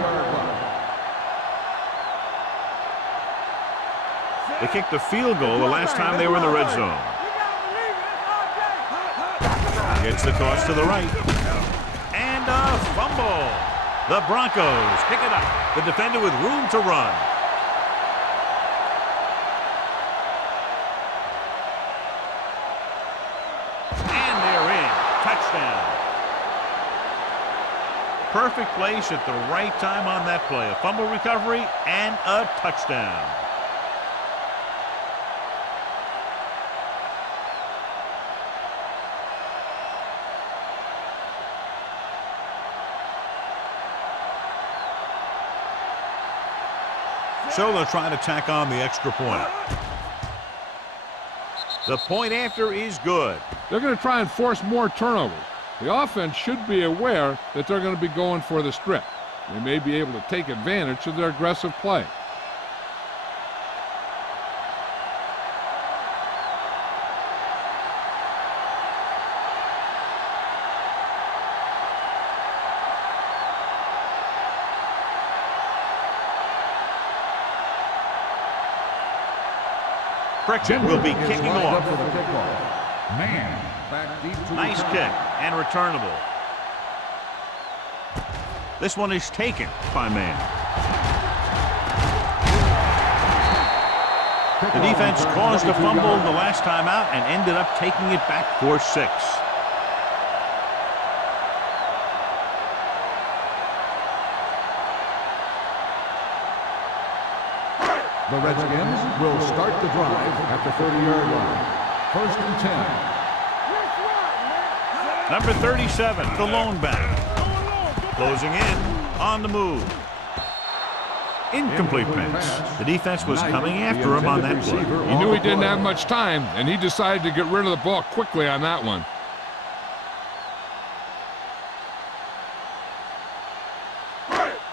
They kicked the field goal the last time they were in the red zone. Gets the toss to the right. And a fumble. The Broncos pick it up. The defender with room to run. And they're in. Touchdown. Perfect place at the right time on that play. A fumble recovery and a touchdown. So they'll try to tack on the extra point. The point after is good. They're going to try and force more turnovers. The offense should be aware that they're going to be going for the strip. They may be able to take advantage of their aggressive play. Pritchett will be kicking off. For the kickoff. Man, back deep to Nice return. kick and returnable. This one is taken by man. The defense caused a fumble the last time out and ended up taking it back for 6. The Redskins will start the drive at the 30-yard line. 1st and 10. Number 37, the lone back. Closing in, on the move. Incomplete pass. The defense was coming after him on that play. He knew he didn't have much time, and he decided to get rid of the ball quickly on that one.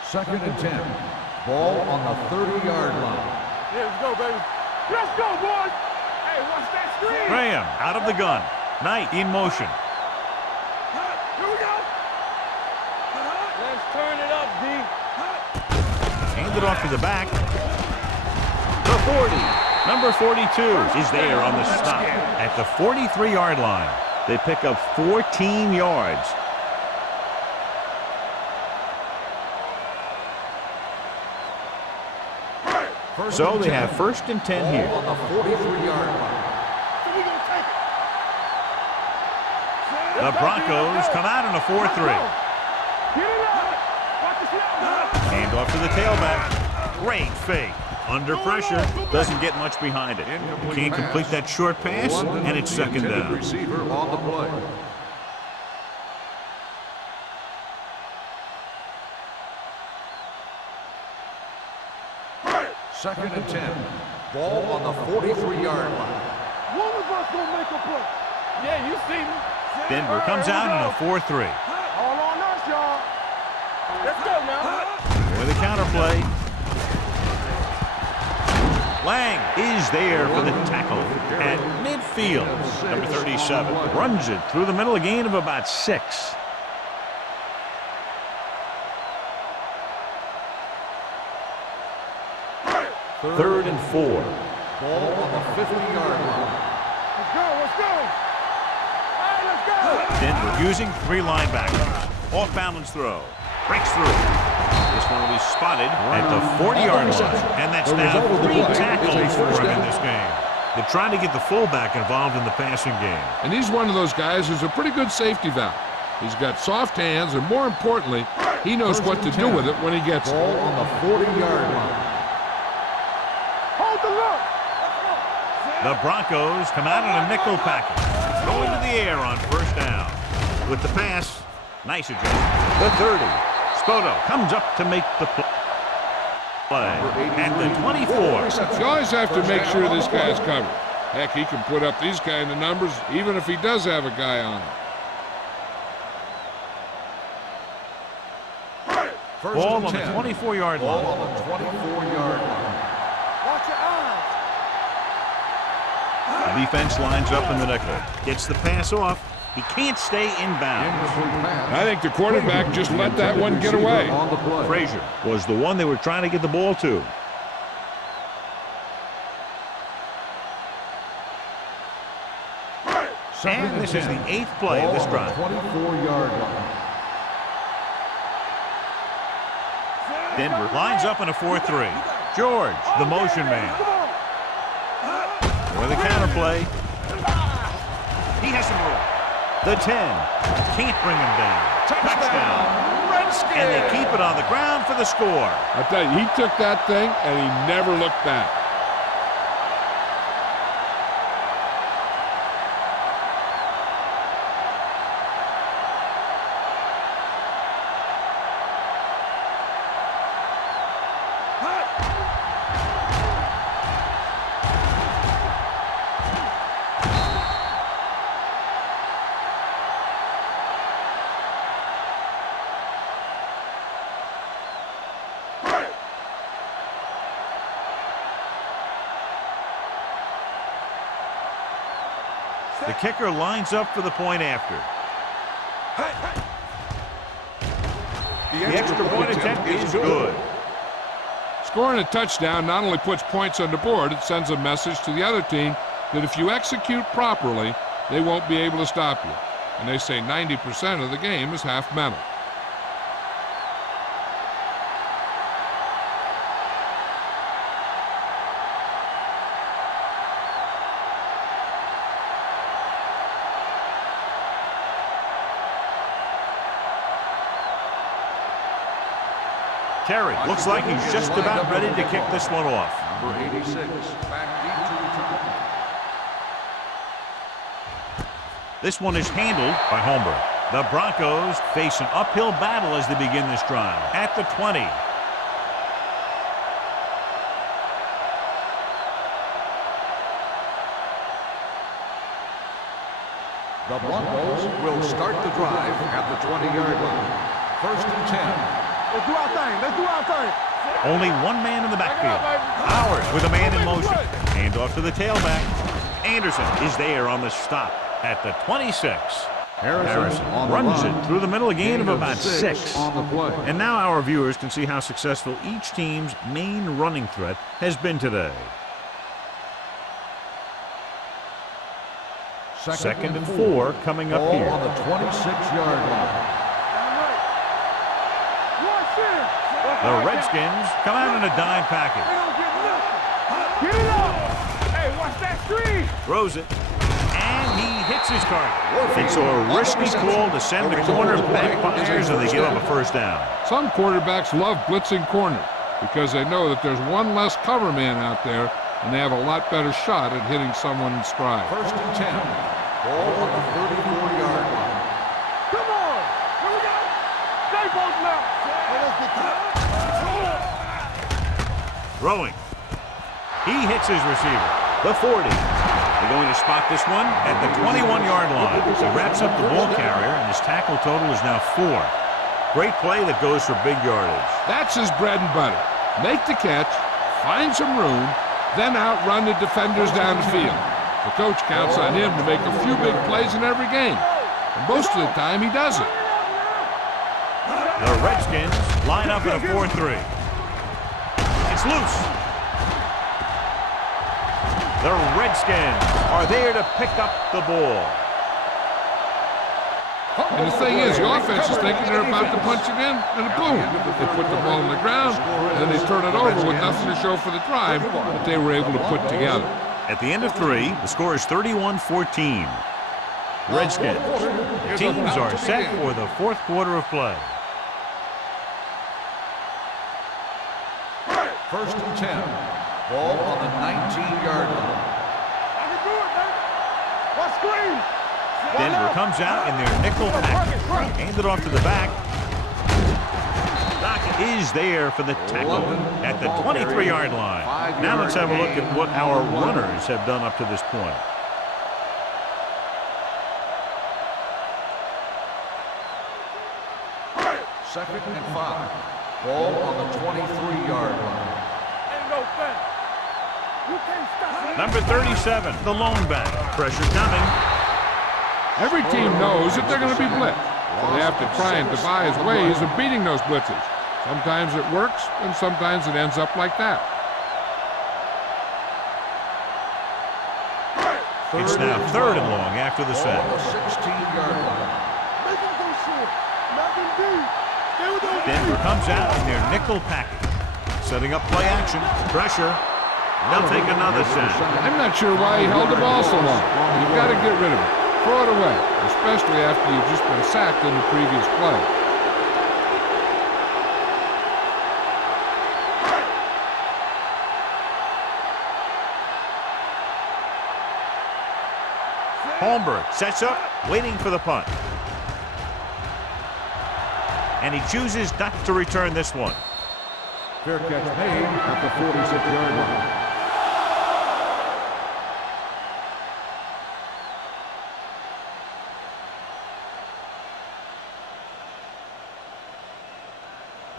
Second and 10. Ball on the 30-yard line. Yeah, let's go, baby. Let's go, boys. Hey, watch that screen. Graham out of the gun. Knight in motion. Here we go. Let's turn it up, D. Handed off to the back. The 40. Number 42 is there on the stop at the 43-yard line. They pick up 14 yards. So they have 1st and 10 here. On the 43-yard line. The Broncos come out in a 4-3. Hand off to the tailback. Great fake. Under pressure. Doesn't get much behind it. You can't complete that short pass, and it's 2nd down. Receiver on the play. Second and 10. Ball on the 43-yard line. One of us gonna make a play. Yeah, you see me. Denver comes out in a 4-3. All on us, y'all. Let's go now. With a counterplay. Lang is there for the tackle at midfield. Number 37 runs it through the middle, a gain of about 6. Third and 4. Ball on the 50-yard line. Let's go, let's go. Hey, let's go. Denver using 3 linebackers. Off balance throw. Breaks through. This one will be spotted at the 40-yard line. And that's now 3 tackles for him in this game. They're trying to get the fullback involved in the passing game. And he's one of those guys who's a pretty good safety valve. He's got soft hands, and more importantly, he knows what to do with it when he gets it. Ball on the 40-yard line. Hold the look. The Broncos come out in a nickel package. Going to the air on 1st down. With the pass, nice adjustment. The 30. Spoto comes up to make the play. At the 24. You always have to make sure this guy's covered. Heck, he can put up these kind of numbers even if he does have a guy on him. Ball on the 24-yard line. Ball on the 24-yard line. Watch your eyes. The defense lines up in the nickel. Gets the pass off. He can't stay inbounds. I think the quarterback just let that one get away. Frazier was the one they were trying to get the ball to. And this is the 8th play of this drive. 24-yard line. Denver lines up in a 4-3. George, the motion man. With a counterplay. He has some room. The 10. Can't bring him down. Touchdown. Redskins. And they keep it on the ground for the score. I tell you, he took that thing and he never looked back. The kicker lines up for the point after. The extra point attempt is good. Scoring a touchdown not only puts points on the board, it sends a message to the other team that if you execute properly, they won't be able to stop you. And they say 90% of the game is half mental. Terry looks like he's just about ready to kick this one off. Number 86, back deep to return. This one is handled by Holmberg. The Broncos face an uphill battle as they begin this drive. At the 20. The Broncos will start the drive at the 20-yard line. First and 10. Let's do our thing. Let's do our thing. Only one man in the backfield. Howard with a man in motion. Hand off to the tailback. Anderson is there on the stop at the 26. Harrison runs it through the middle, a gain of about 6. On the play. And now our viewers can see how successful each team's main running threat has been today. Second and 4 coming up Ball here. on the 26-yard line. The Redskins come out in a dime package. Get it up. Hey, watch that screen. Throws it. And he hits his target. It's a risky call to send the corner backfires and they give up a first down. Some quarterbacks love blitzing corners because they know that there's one less cover man out there and they have a lot better shot at hitting someone in stride. First and 10. Ball on the 34-yard line. Come on. Here we go. Stay posted now. Throwing. He hits his receiver. The 40. They're going to spot this one at the 21-yard line. He wraps up the ball carrier, and his tackle total is now 4. Great play that goes for big yardage. That's his bread and butter. Make the catch, find some room, then outrun the defenders down the field. The coach counts on him to make a few big plays in every game. And most of the time, he does it. The Redskins line up in a 4-3. It's loose. The Redskins are there to pick up the ball. And the thing is, the offense is thinking they're about to punch it in, and boom, they put the ball on the ground, and then they turn it over with nothing to show for the drive that they were able to put together. At the end of 3, the score is 31-14. Redskins. Teams are set for the 4th quarter of play. First and 10. Ball on the 19-yard line. I can do it, man. Watch screen. Denver comes out in their nickel package. Handed off to the back. Dockett is there for the tackle at the 23-yard line. Now let's have a look at what our runners have done up to this point. Second and 5. Ball on the 23-yard line. Ain't no thing. You can't stop it. Number 37, the lone back. Pressure coming. Every team knows that they're going to be blitzed. They have to try and devise ways of beating those blitzes. Sometimes it works, and sometimes it ends up like that. It's now 3rd and long after the set. Ball on the 16-yard line. Make him go short. Knock him deep. Stay with those Denver comes out in their nickel package. Setting up play action. Pressure. They'll take another sack. I'm not sure why he held the ball so long. You've got to get rid of it. Throw it away, especially after you've just been sacked in the previous play. Holmberg sets up, waiting for the punt. And he chooses not to return this one. Fair catch made at the 46-yard line.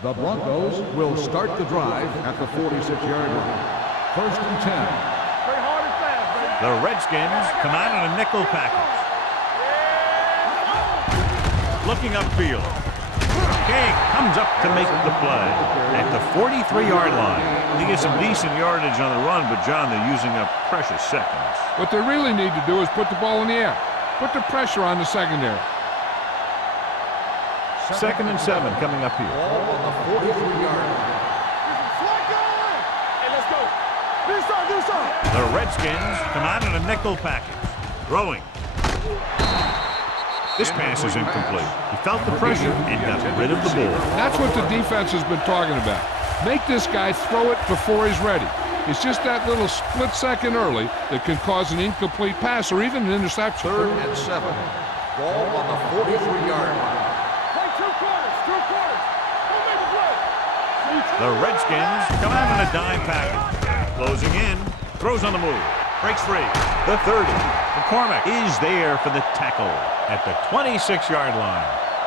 The Broncos will start the drive at the 46-yard line. First and 10. Play hard and fast, baby. The Redskins come out in a nickel package. Looking upfield. King comes up to make the play at the 43-yard line. He gets some decent yardage on the run, but, John, they're using up precious seconds. What they really need to do is put the ball in the air. Put the pressure on the secondary. 2nd and 7 coming up here. Ball on the 43-yard line. Slide going. Hey, let's go. Do something. The Redskins come out in a nickel package. Throwing. This pass is incomplete. He felt the pressure and got rid of the ball. That's what the defense has been talking about. Make this guy throw it before he's ready. It's just that little split second early that can cause an incomplete pass or even an interception. 3rd and 7. Ball on the 43-yard line. Play two quarters, two quarters. Who made the play? The Redskins come out in a dime package. Closing in, throws on the move, breaks free. The 30. McCormick is there for the tackle at the 26-yard line.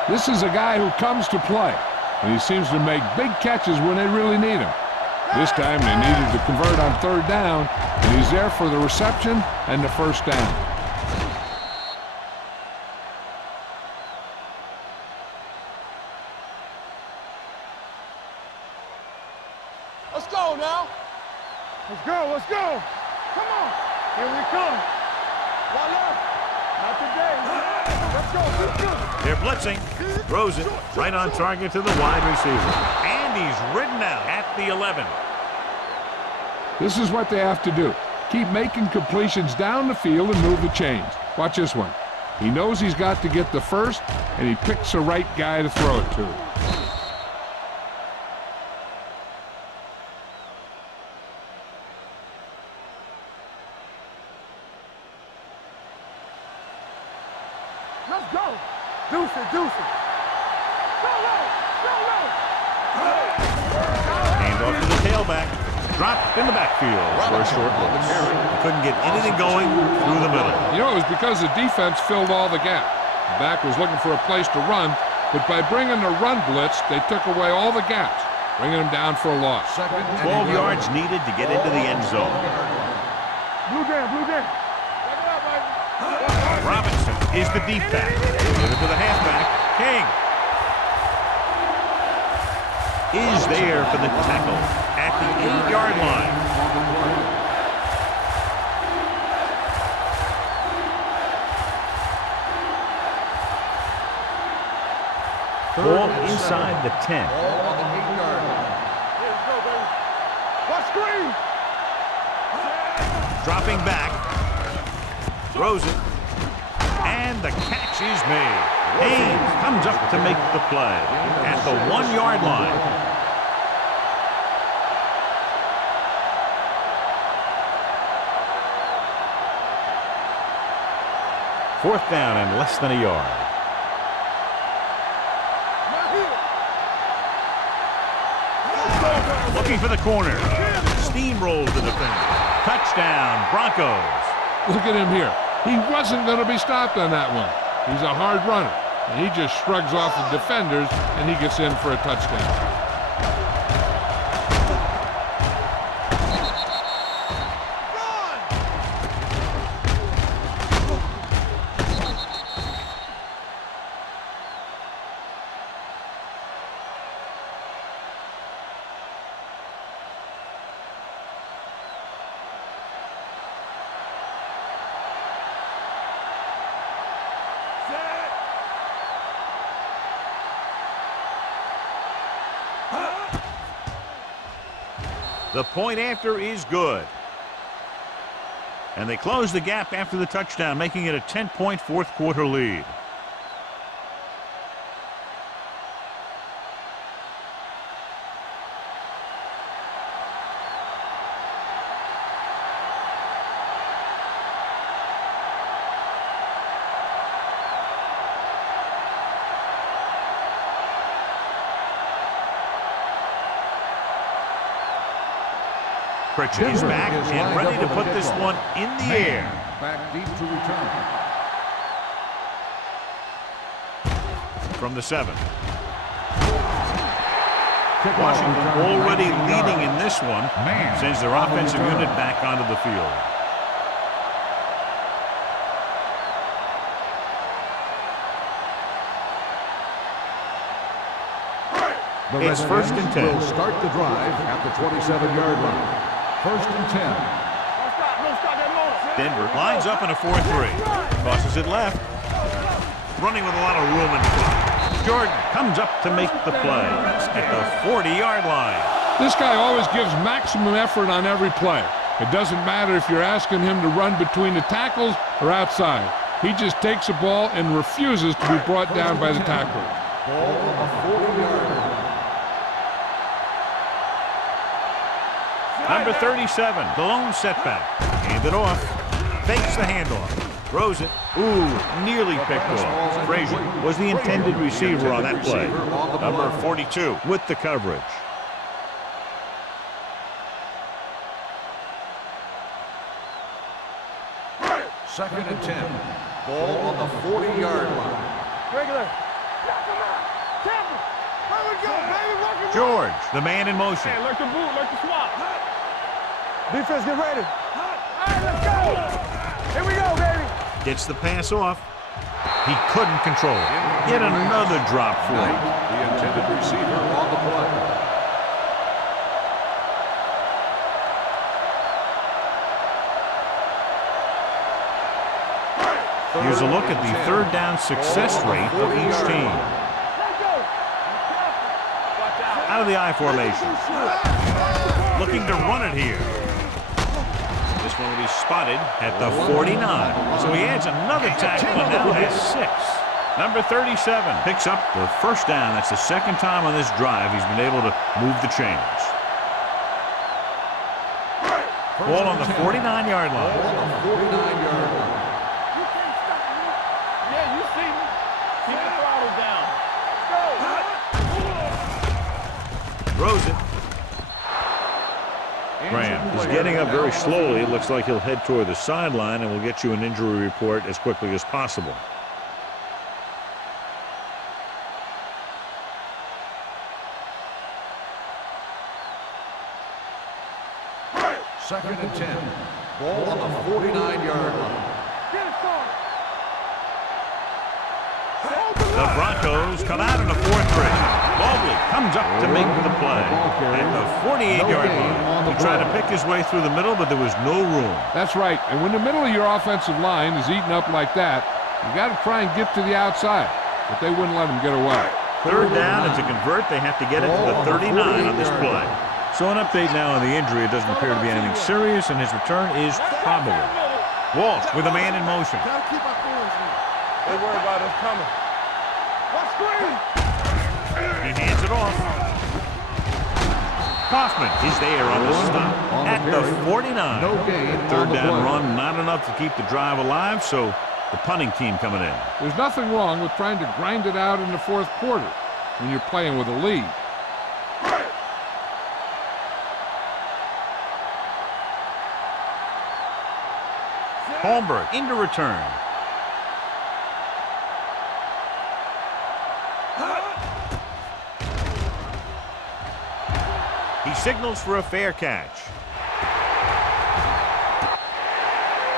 This is a guy who comes to play, and he seems to make big catches when they really need him. This time they needed to convert on 3rd down, and he's there for the reception and the 1st down. Let's go now. Let's go, let's go. Come on. Here we come. Voila. Not today. Let's go, keep good. They're blitzing. Throws it right on target to the wide receiver. And he's ridden out at the 11. This is what they have to do. Keep making completions down the field and move the chains. Watch this one. He knows he's got to get the first, and he picks the right guy to throw it to. Let's go. Deuce it, deuce it. Go low, go low. Hand off to the tailback. Dropped in the backfield for a short loss. He couldn't get anything going through the middle. You know, it was because the defense filled all the gaps. The back was looking for a place to run, but by bringing the run blitz, they took away all the gaps, bringing him down for a loss. 12 yards needed to get into the end zone. Blue down, blue down. Robinson is the deep back. Give it to the halfback. King is there for the tackle at the 8-yard line. Ball inside the 10. Ball on the 8-yard line. Let's go, baby. Watch screen. Dropping back. Throws it. And the catch is made. Haynes comes up to make the play at the 1-yard line. Fourth down and less than a yard. Looking for the corner. Steamrolls the defender. Touchdown, Broncos. Look at him here. He wasn't going to be stopped on that one. He's a hard runner, and he just shrugs off the defenders, and he gets in for a touchdown. The point after is good. And they close the gap after the touchdown, making it a 10-point fourth quarter lead. Pritchett is back and ready to put this one in the air. Back deep to return. From the 7. Washington already leading in this one. Sends their offensive unit back onto the field. It's first and 10. Will start the drive at the 27-yard line. First and 10. Denver lines up in a 4-3. Tosses it left. Running with a lot of room in the clock. Jordan comes up to make the play at the 40-yard line. This guy always gives maximum effort on every play. It doesn't matter if you're asking him to run between the tackles or outside. He just takes the ball and refuses to be brought down by the tackler. Ball on the 40-yard line. Number 37, the lone setback. Hand it off. Fakes the handoff. Throws it. Ooh, nearly picked off. Frazier was the intended receiver on that play. Number 42 with the coverage. Second and 10. Ball on the 40-yard line. Regular. Campbell. There we go, baby. Rock and roll. George, the man in motion. Hey, like the boot, like the swap. Defense, get ready. All right, let's go. Here we go, baby. Gets the pass off. He couldn't control it. Yet another drop for him. The intended receiver on the play. Here's a look at the third down success rate of each team. Out of the I formation. Looking to run it here. This one will be spotted at the 49. So he adds another tackle and now has 6. Number 37 picks up the first down. That's the second time on this drive he's been able to move the chains. Ball on the 49-yard line. Ball on the 49-yard line. Throws it. Graham is getting up very slowly. It looks like he'll head toward the sideline, and we'll get you an injury report as quickly as possible. Second and 10. Ball on the 49-yard line. The Broncos come out in a 4-3. Mobley comes up to make the play at the 48-yard line. He tried to pick his way through the middle, but there was no room. That's right. And when the middle of your offensive line is eaten up like that, you got to try and get to the outside. But they wouldn't let him get away. Third down, and to convert, they have to get it to the 39 on this play. So an update now on the injury. It doesn't appear to be anything serious, and his return is probable. Walsh with a man in motion. Gotta keep our coolers in. They worry about us coming. What screen? He hands it off. Kaufman is there on the stop at the 49. No gain. Third down run, not enough to keep the drive alive, so the punting team coming in. There's nothing wrong with trying to grind it out in the fourth quarter when you're playing with a lead. Holmberg into return. He signals for a fair catch.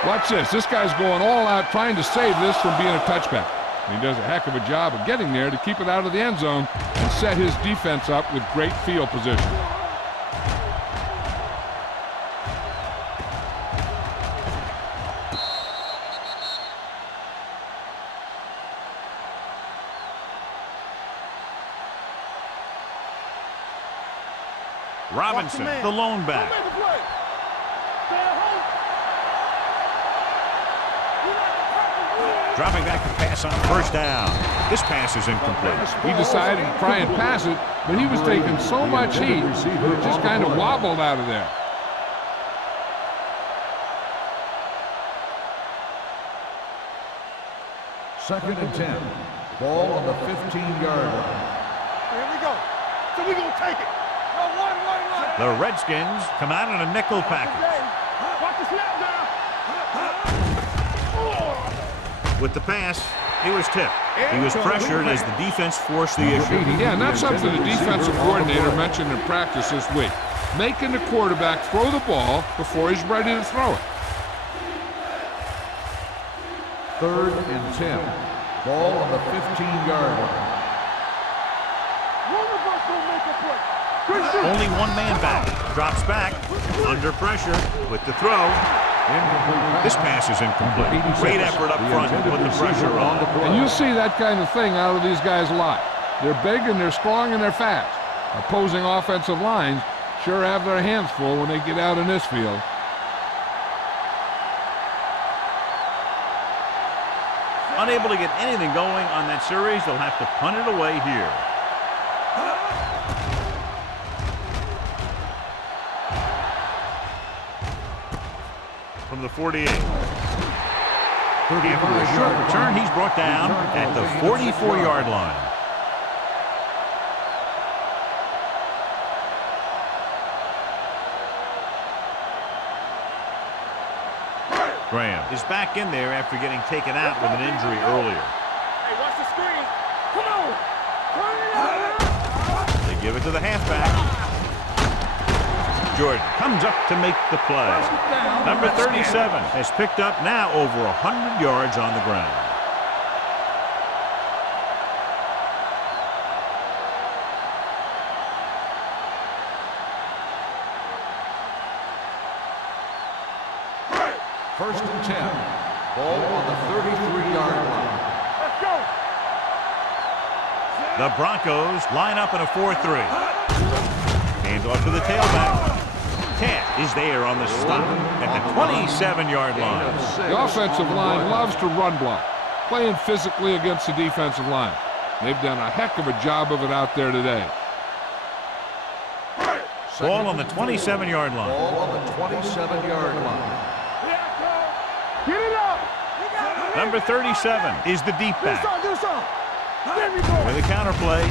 Watch this. This guy's going all out trying to save this from being a touchback. And he does a heck of a job of getting there to keep it out of the end zone and set his defense up with great field position. Robinson, the lone back. Dropping back to pass on first down. This pass is incomplete. He decided to try and pass it, but he was taking so much heat, it just kind of wobbled out of there. Second and 10. Ball on the 15-yard line. Here we go. So we're going to take it. One. The Redskins come out in a nickel package. Watch the snap now. With the pass, he was tipped. He was pressured as the defense forced the issue. Yeah, and that's something the defensive coordinator mentioned in practice this week. Making the quarterback throw the ball before he's ready to throw it. Third and 10. Ball on the 15-yard line. One of us will make a play. Only one man back. Drops back. Under pressure with the throw. This pass is incomplete. Great effort up front to put the pressure on. And you'll see that kind of thing out of these guys a lot. They're big and they're strong and they're fast. Opposing offensive lines sure have their hands full when they get out in this field. Unable to get anything going on that series, they'll have to punt it away here. From the 48. After a short return, he's brought down at the 44-yard line. Graham is back in there after getting taken out with an injury earlier. Hey, watch the screen. Come on. They give it to the halfback. Jordan comes up to make the play. Number 37 has picked up now over 100 yards on the ground. First and 10. Ball on the 33-yard line. Let's go. The Broncos line up in a 4-3. Hands off to the tailback. Cat is there on the stop at the 27-yard line. The offensive line loves to run block, playing physically against the defensive line. They've done a heck of a job of it out there today. Ball on the 27-yard line. Ball on the 27-yard line. Get it up. Number 37 is the deep back. Do something. There we go. With a counterplay.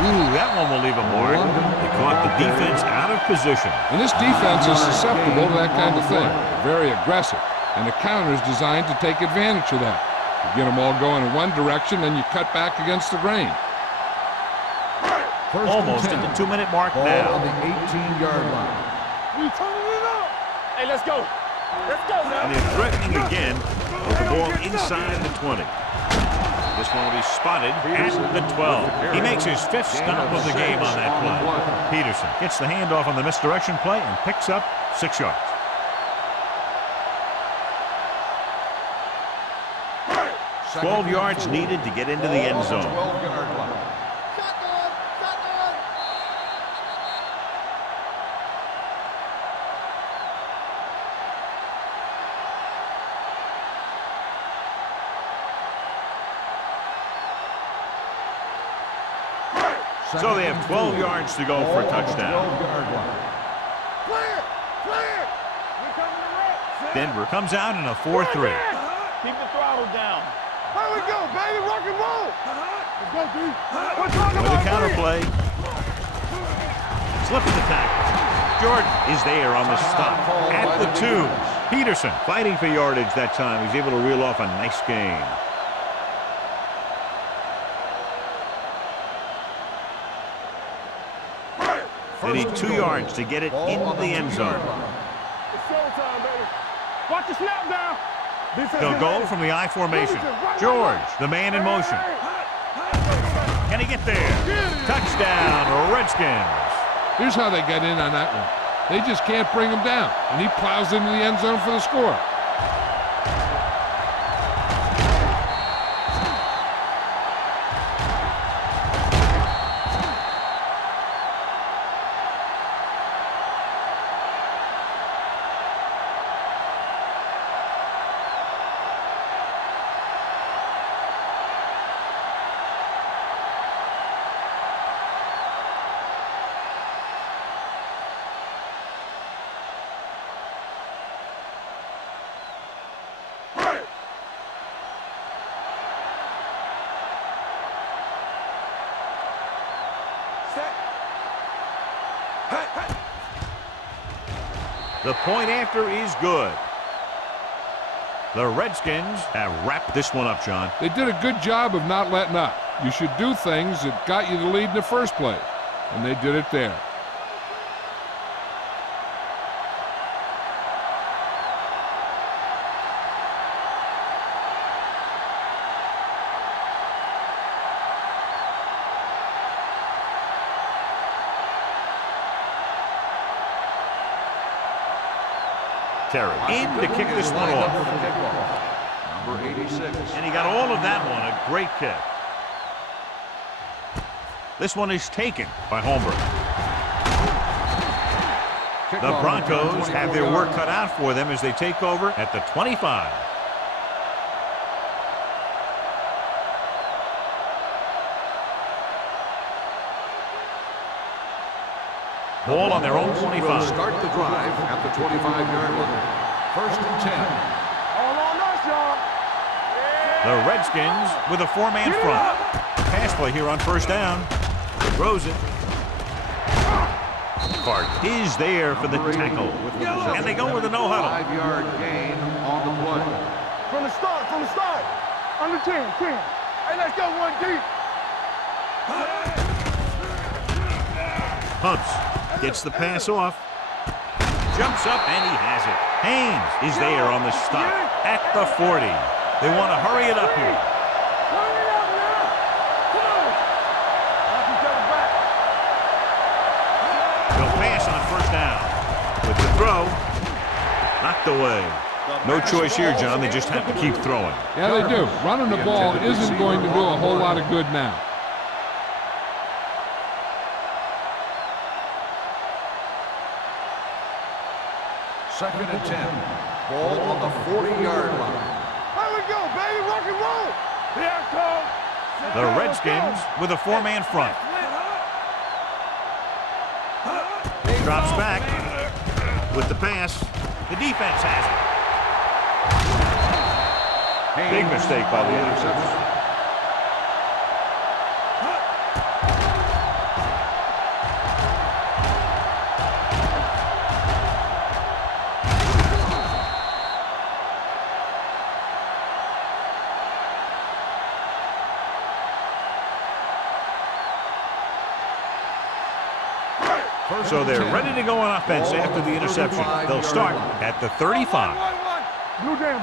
Ooh, that one will leave a mark. They caught the defense out of position. And this defense is susceptible to that kind of thing. Very aggressive. And the counter is designed to take advantage of that. You get them all going in one direction, then you cut back against the grain. Almost at the 2-minute mark Ball now. on the 18-yard line. We turning it up. Hey, let's go. Let's go now. And they're threatening again with the ball inside the 20. This one will be spotted at the 12. He makes his 5th stop of the game on that play. Peterson gets the handoff on the misdirection play and picks up 6 yards. Second 12 yards needed to get into the end zone. 12-yard line. So they have 12 yards to go for a touchdown. Clear. Clear. We coming to wreck. Denver comes out in a 4-3. Keep the throttle down. There we go, baby. Rock and roll. Let's go, D. We're talking With a about counterplay. Slipping the tackle. Jordan is there on the stop at the 2. Peterson fighting for yardage that time. He's able to reel off a nice gain. They need 2 yards to get it into the end zone. It's showtime, baby. Watch the snap down. They'll go from the I formation. George, the man in motion. Can he get there? Touchdown, Redskins. Here's how they get in on that one. They just can't bring him down, and he plows into the end zone for the score. The point after is good. The Redskins have wrapped this one up, John. They did a good job of not letting up. You should do things that got you the lead in the first place, and they did it there. Terry in to kick this one off. Number 86. And he got all of that one. A great kick. This one is taken by Holmberg. The Broncos have their work cut out for them as they take over at the 25. Ball on their own 25. Will start the drive at the 25-yard line. 1st and 10. All on us, y'all. The Redskins with a 4-man front. Pass play here on 1st down. Throws it. Clark is there for the tackle. And they go with a no-huddle. 5-yard gain on the play. From the start. Under 10. Hey, let's go 1 deep. Pumps. Gets the pass off. Jumps up, and he has it. Haynes is there on the stop at the 40. They want to hurry it up here. Hurry it up now. Come on. Knock each other back. They'll pass on 1st down. With the throw, knocked away. No choice here, John. They just have to keep throwing. Yeah, they do. Running the ball isn't going to do a whole lot of good now. 2nd and 10. Ball on the 40-yard line. Here we go, baby. Rock and roll. Here it comes. The Redskins with a 4-man front. Drops back with the pass. The defense has it. Big mistake by the interception. So they're ready to go on offense after the interception. They'll start at the 35. Blue jam.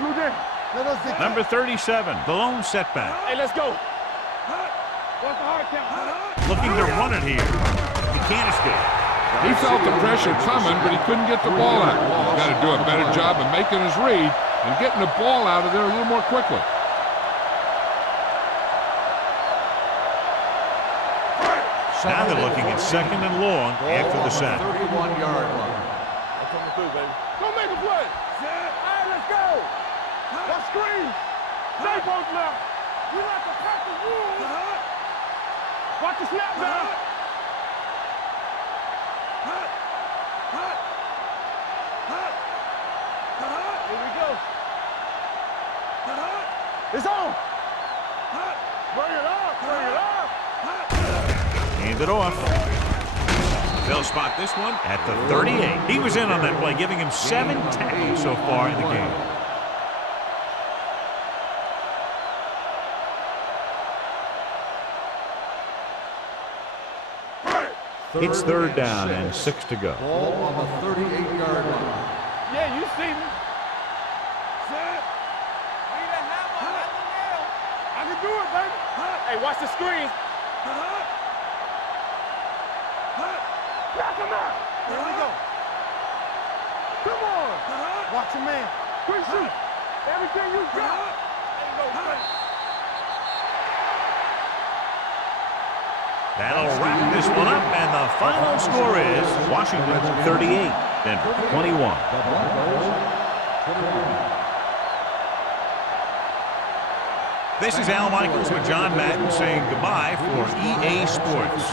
Number 37, the lone setback. Hey, let's go. What's the hard count? Looking to run it here. He can't escape. He felt the pressure coming, but he couldn't get the ball out. He's got to do a better job of making his read and getting the ball out of there a little more quickly. Now they're looking at 2nd and long after the sack. 31-yard line. I'm coming through, baby. Go make a play. Hey, let's go. Let's screen. Stay both left. We like to pack the rules. Watch the snap down. Here we go. It's on. Bring it up. Hand it off. They'll spot this one at the 38. He was in on that play, giving him 7 tackles so far in the game. It's 3rd down and 6 to go. Ball on the 38-yard line. Yeah, you see me. I can do it, baby. Hey, watch the screen. Knock him out. Here we go. Come on. Watch your man. Quick shoot. Everything you got. Ain't no place. That'll wrap this one up, and the final score is Washington 38, Denver 21. This is Al Michaels with John Madden saying goodbye for EA Sports.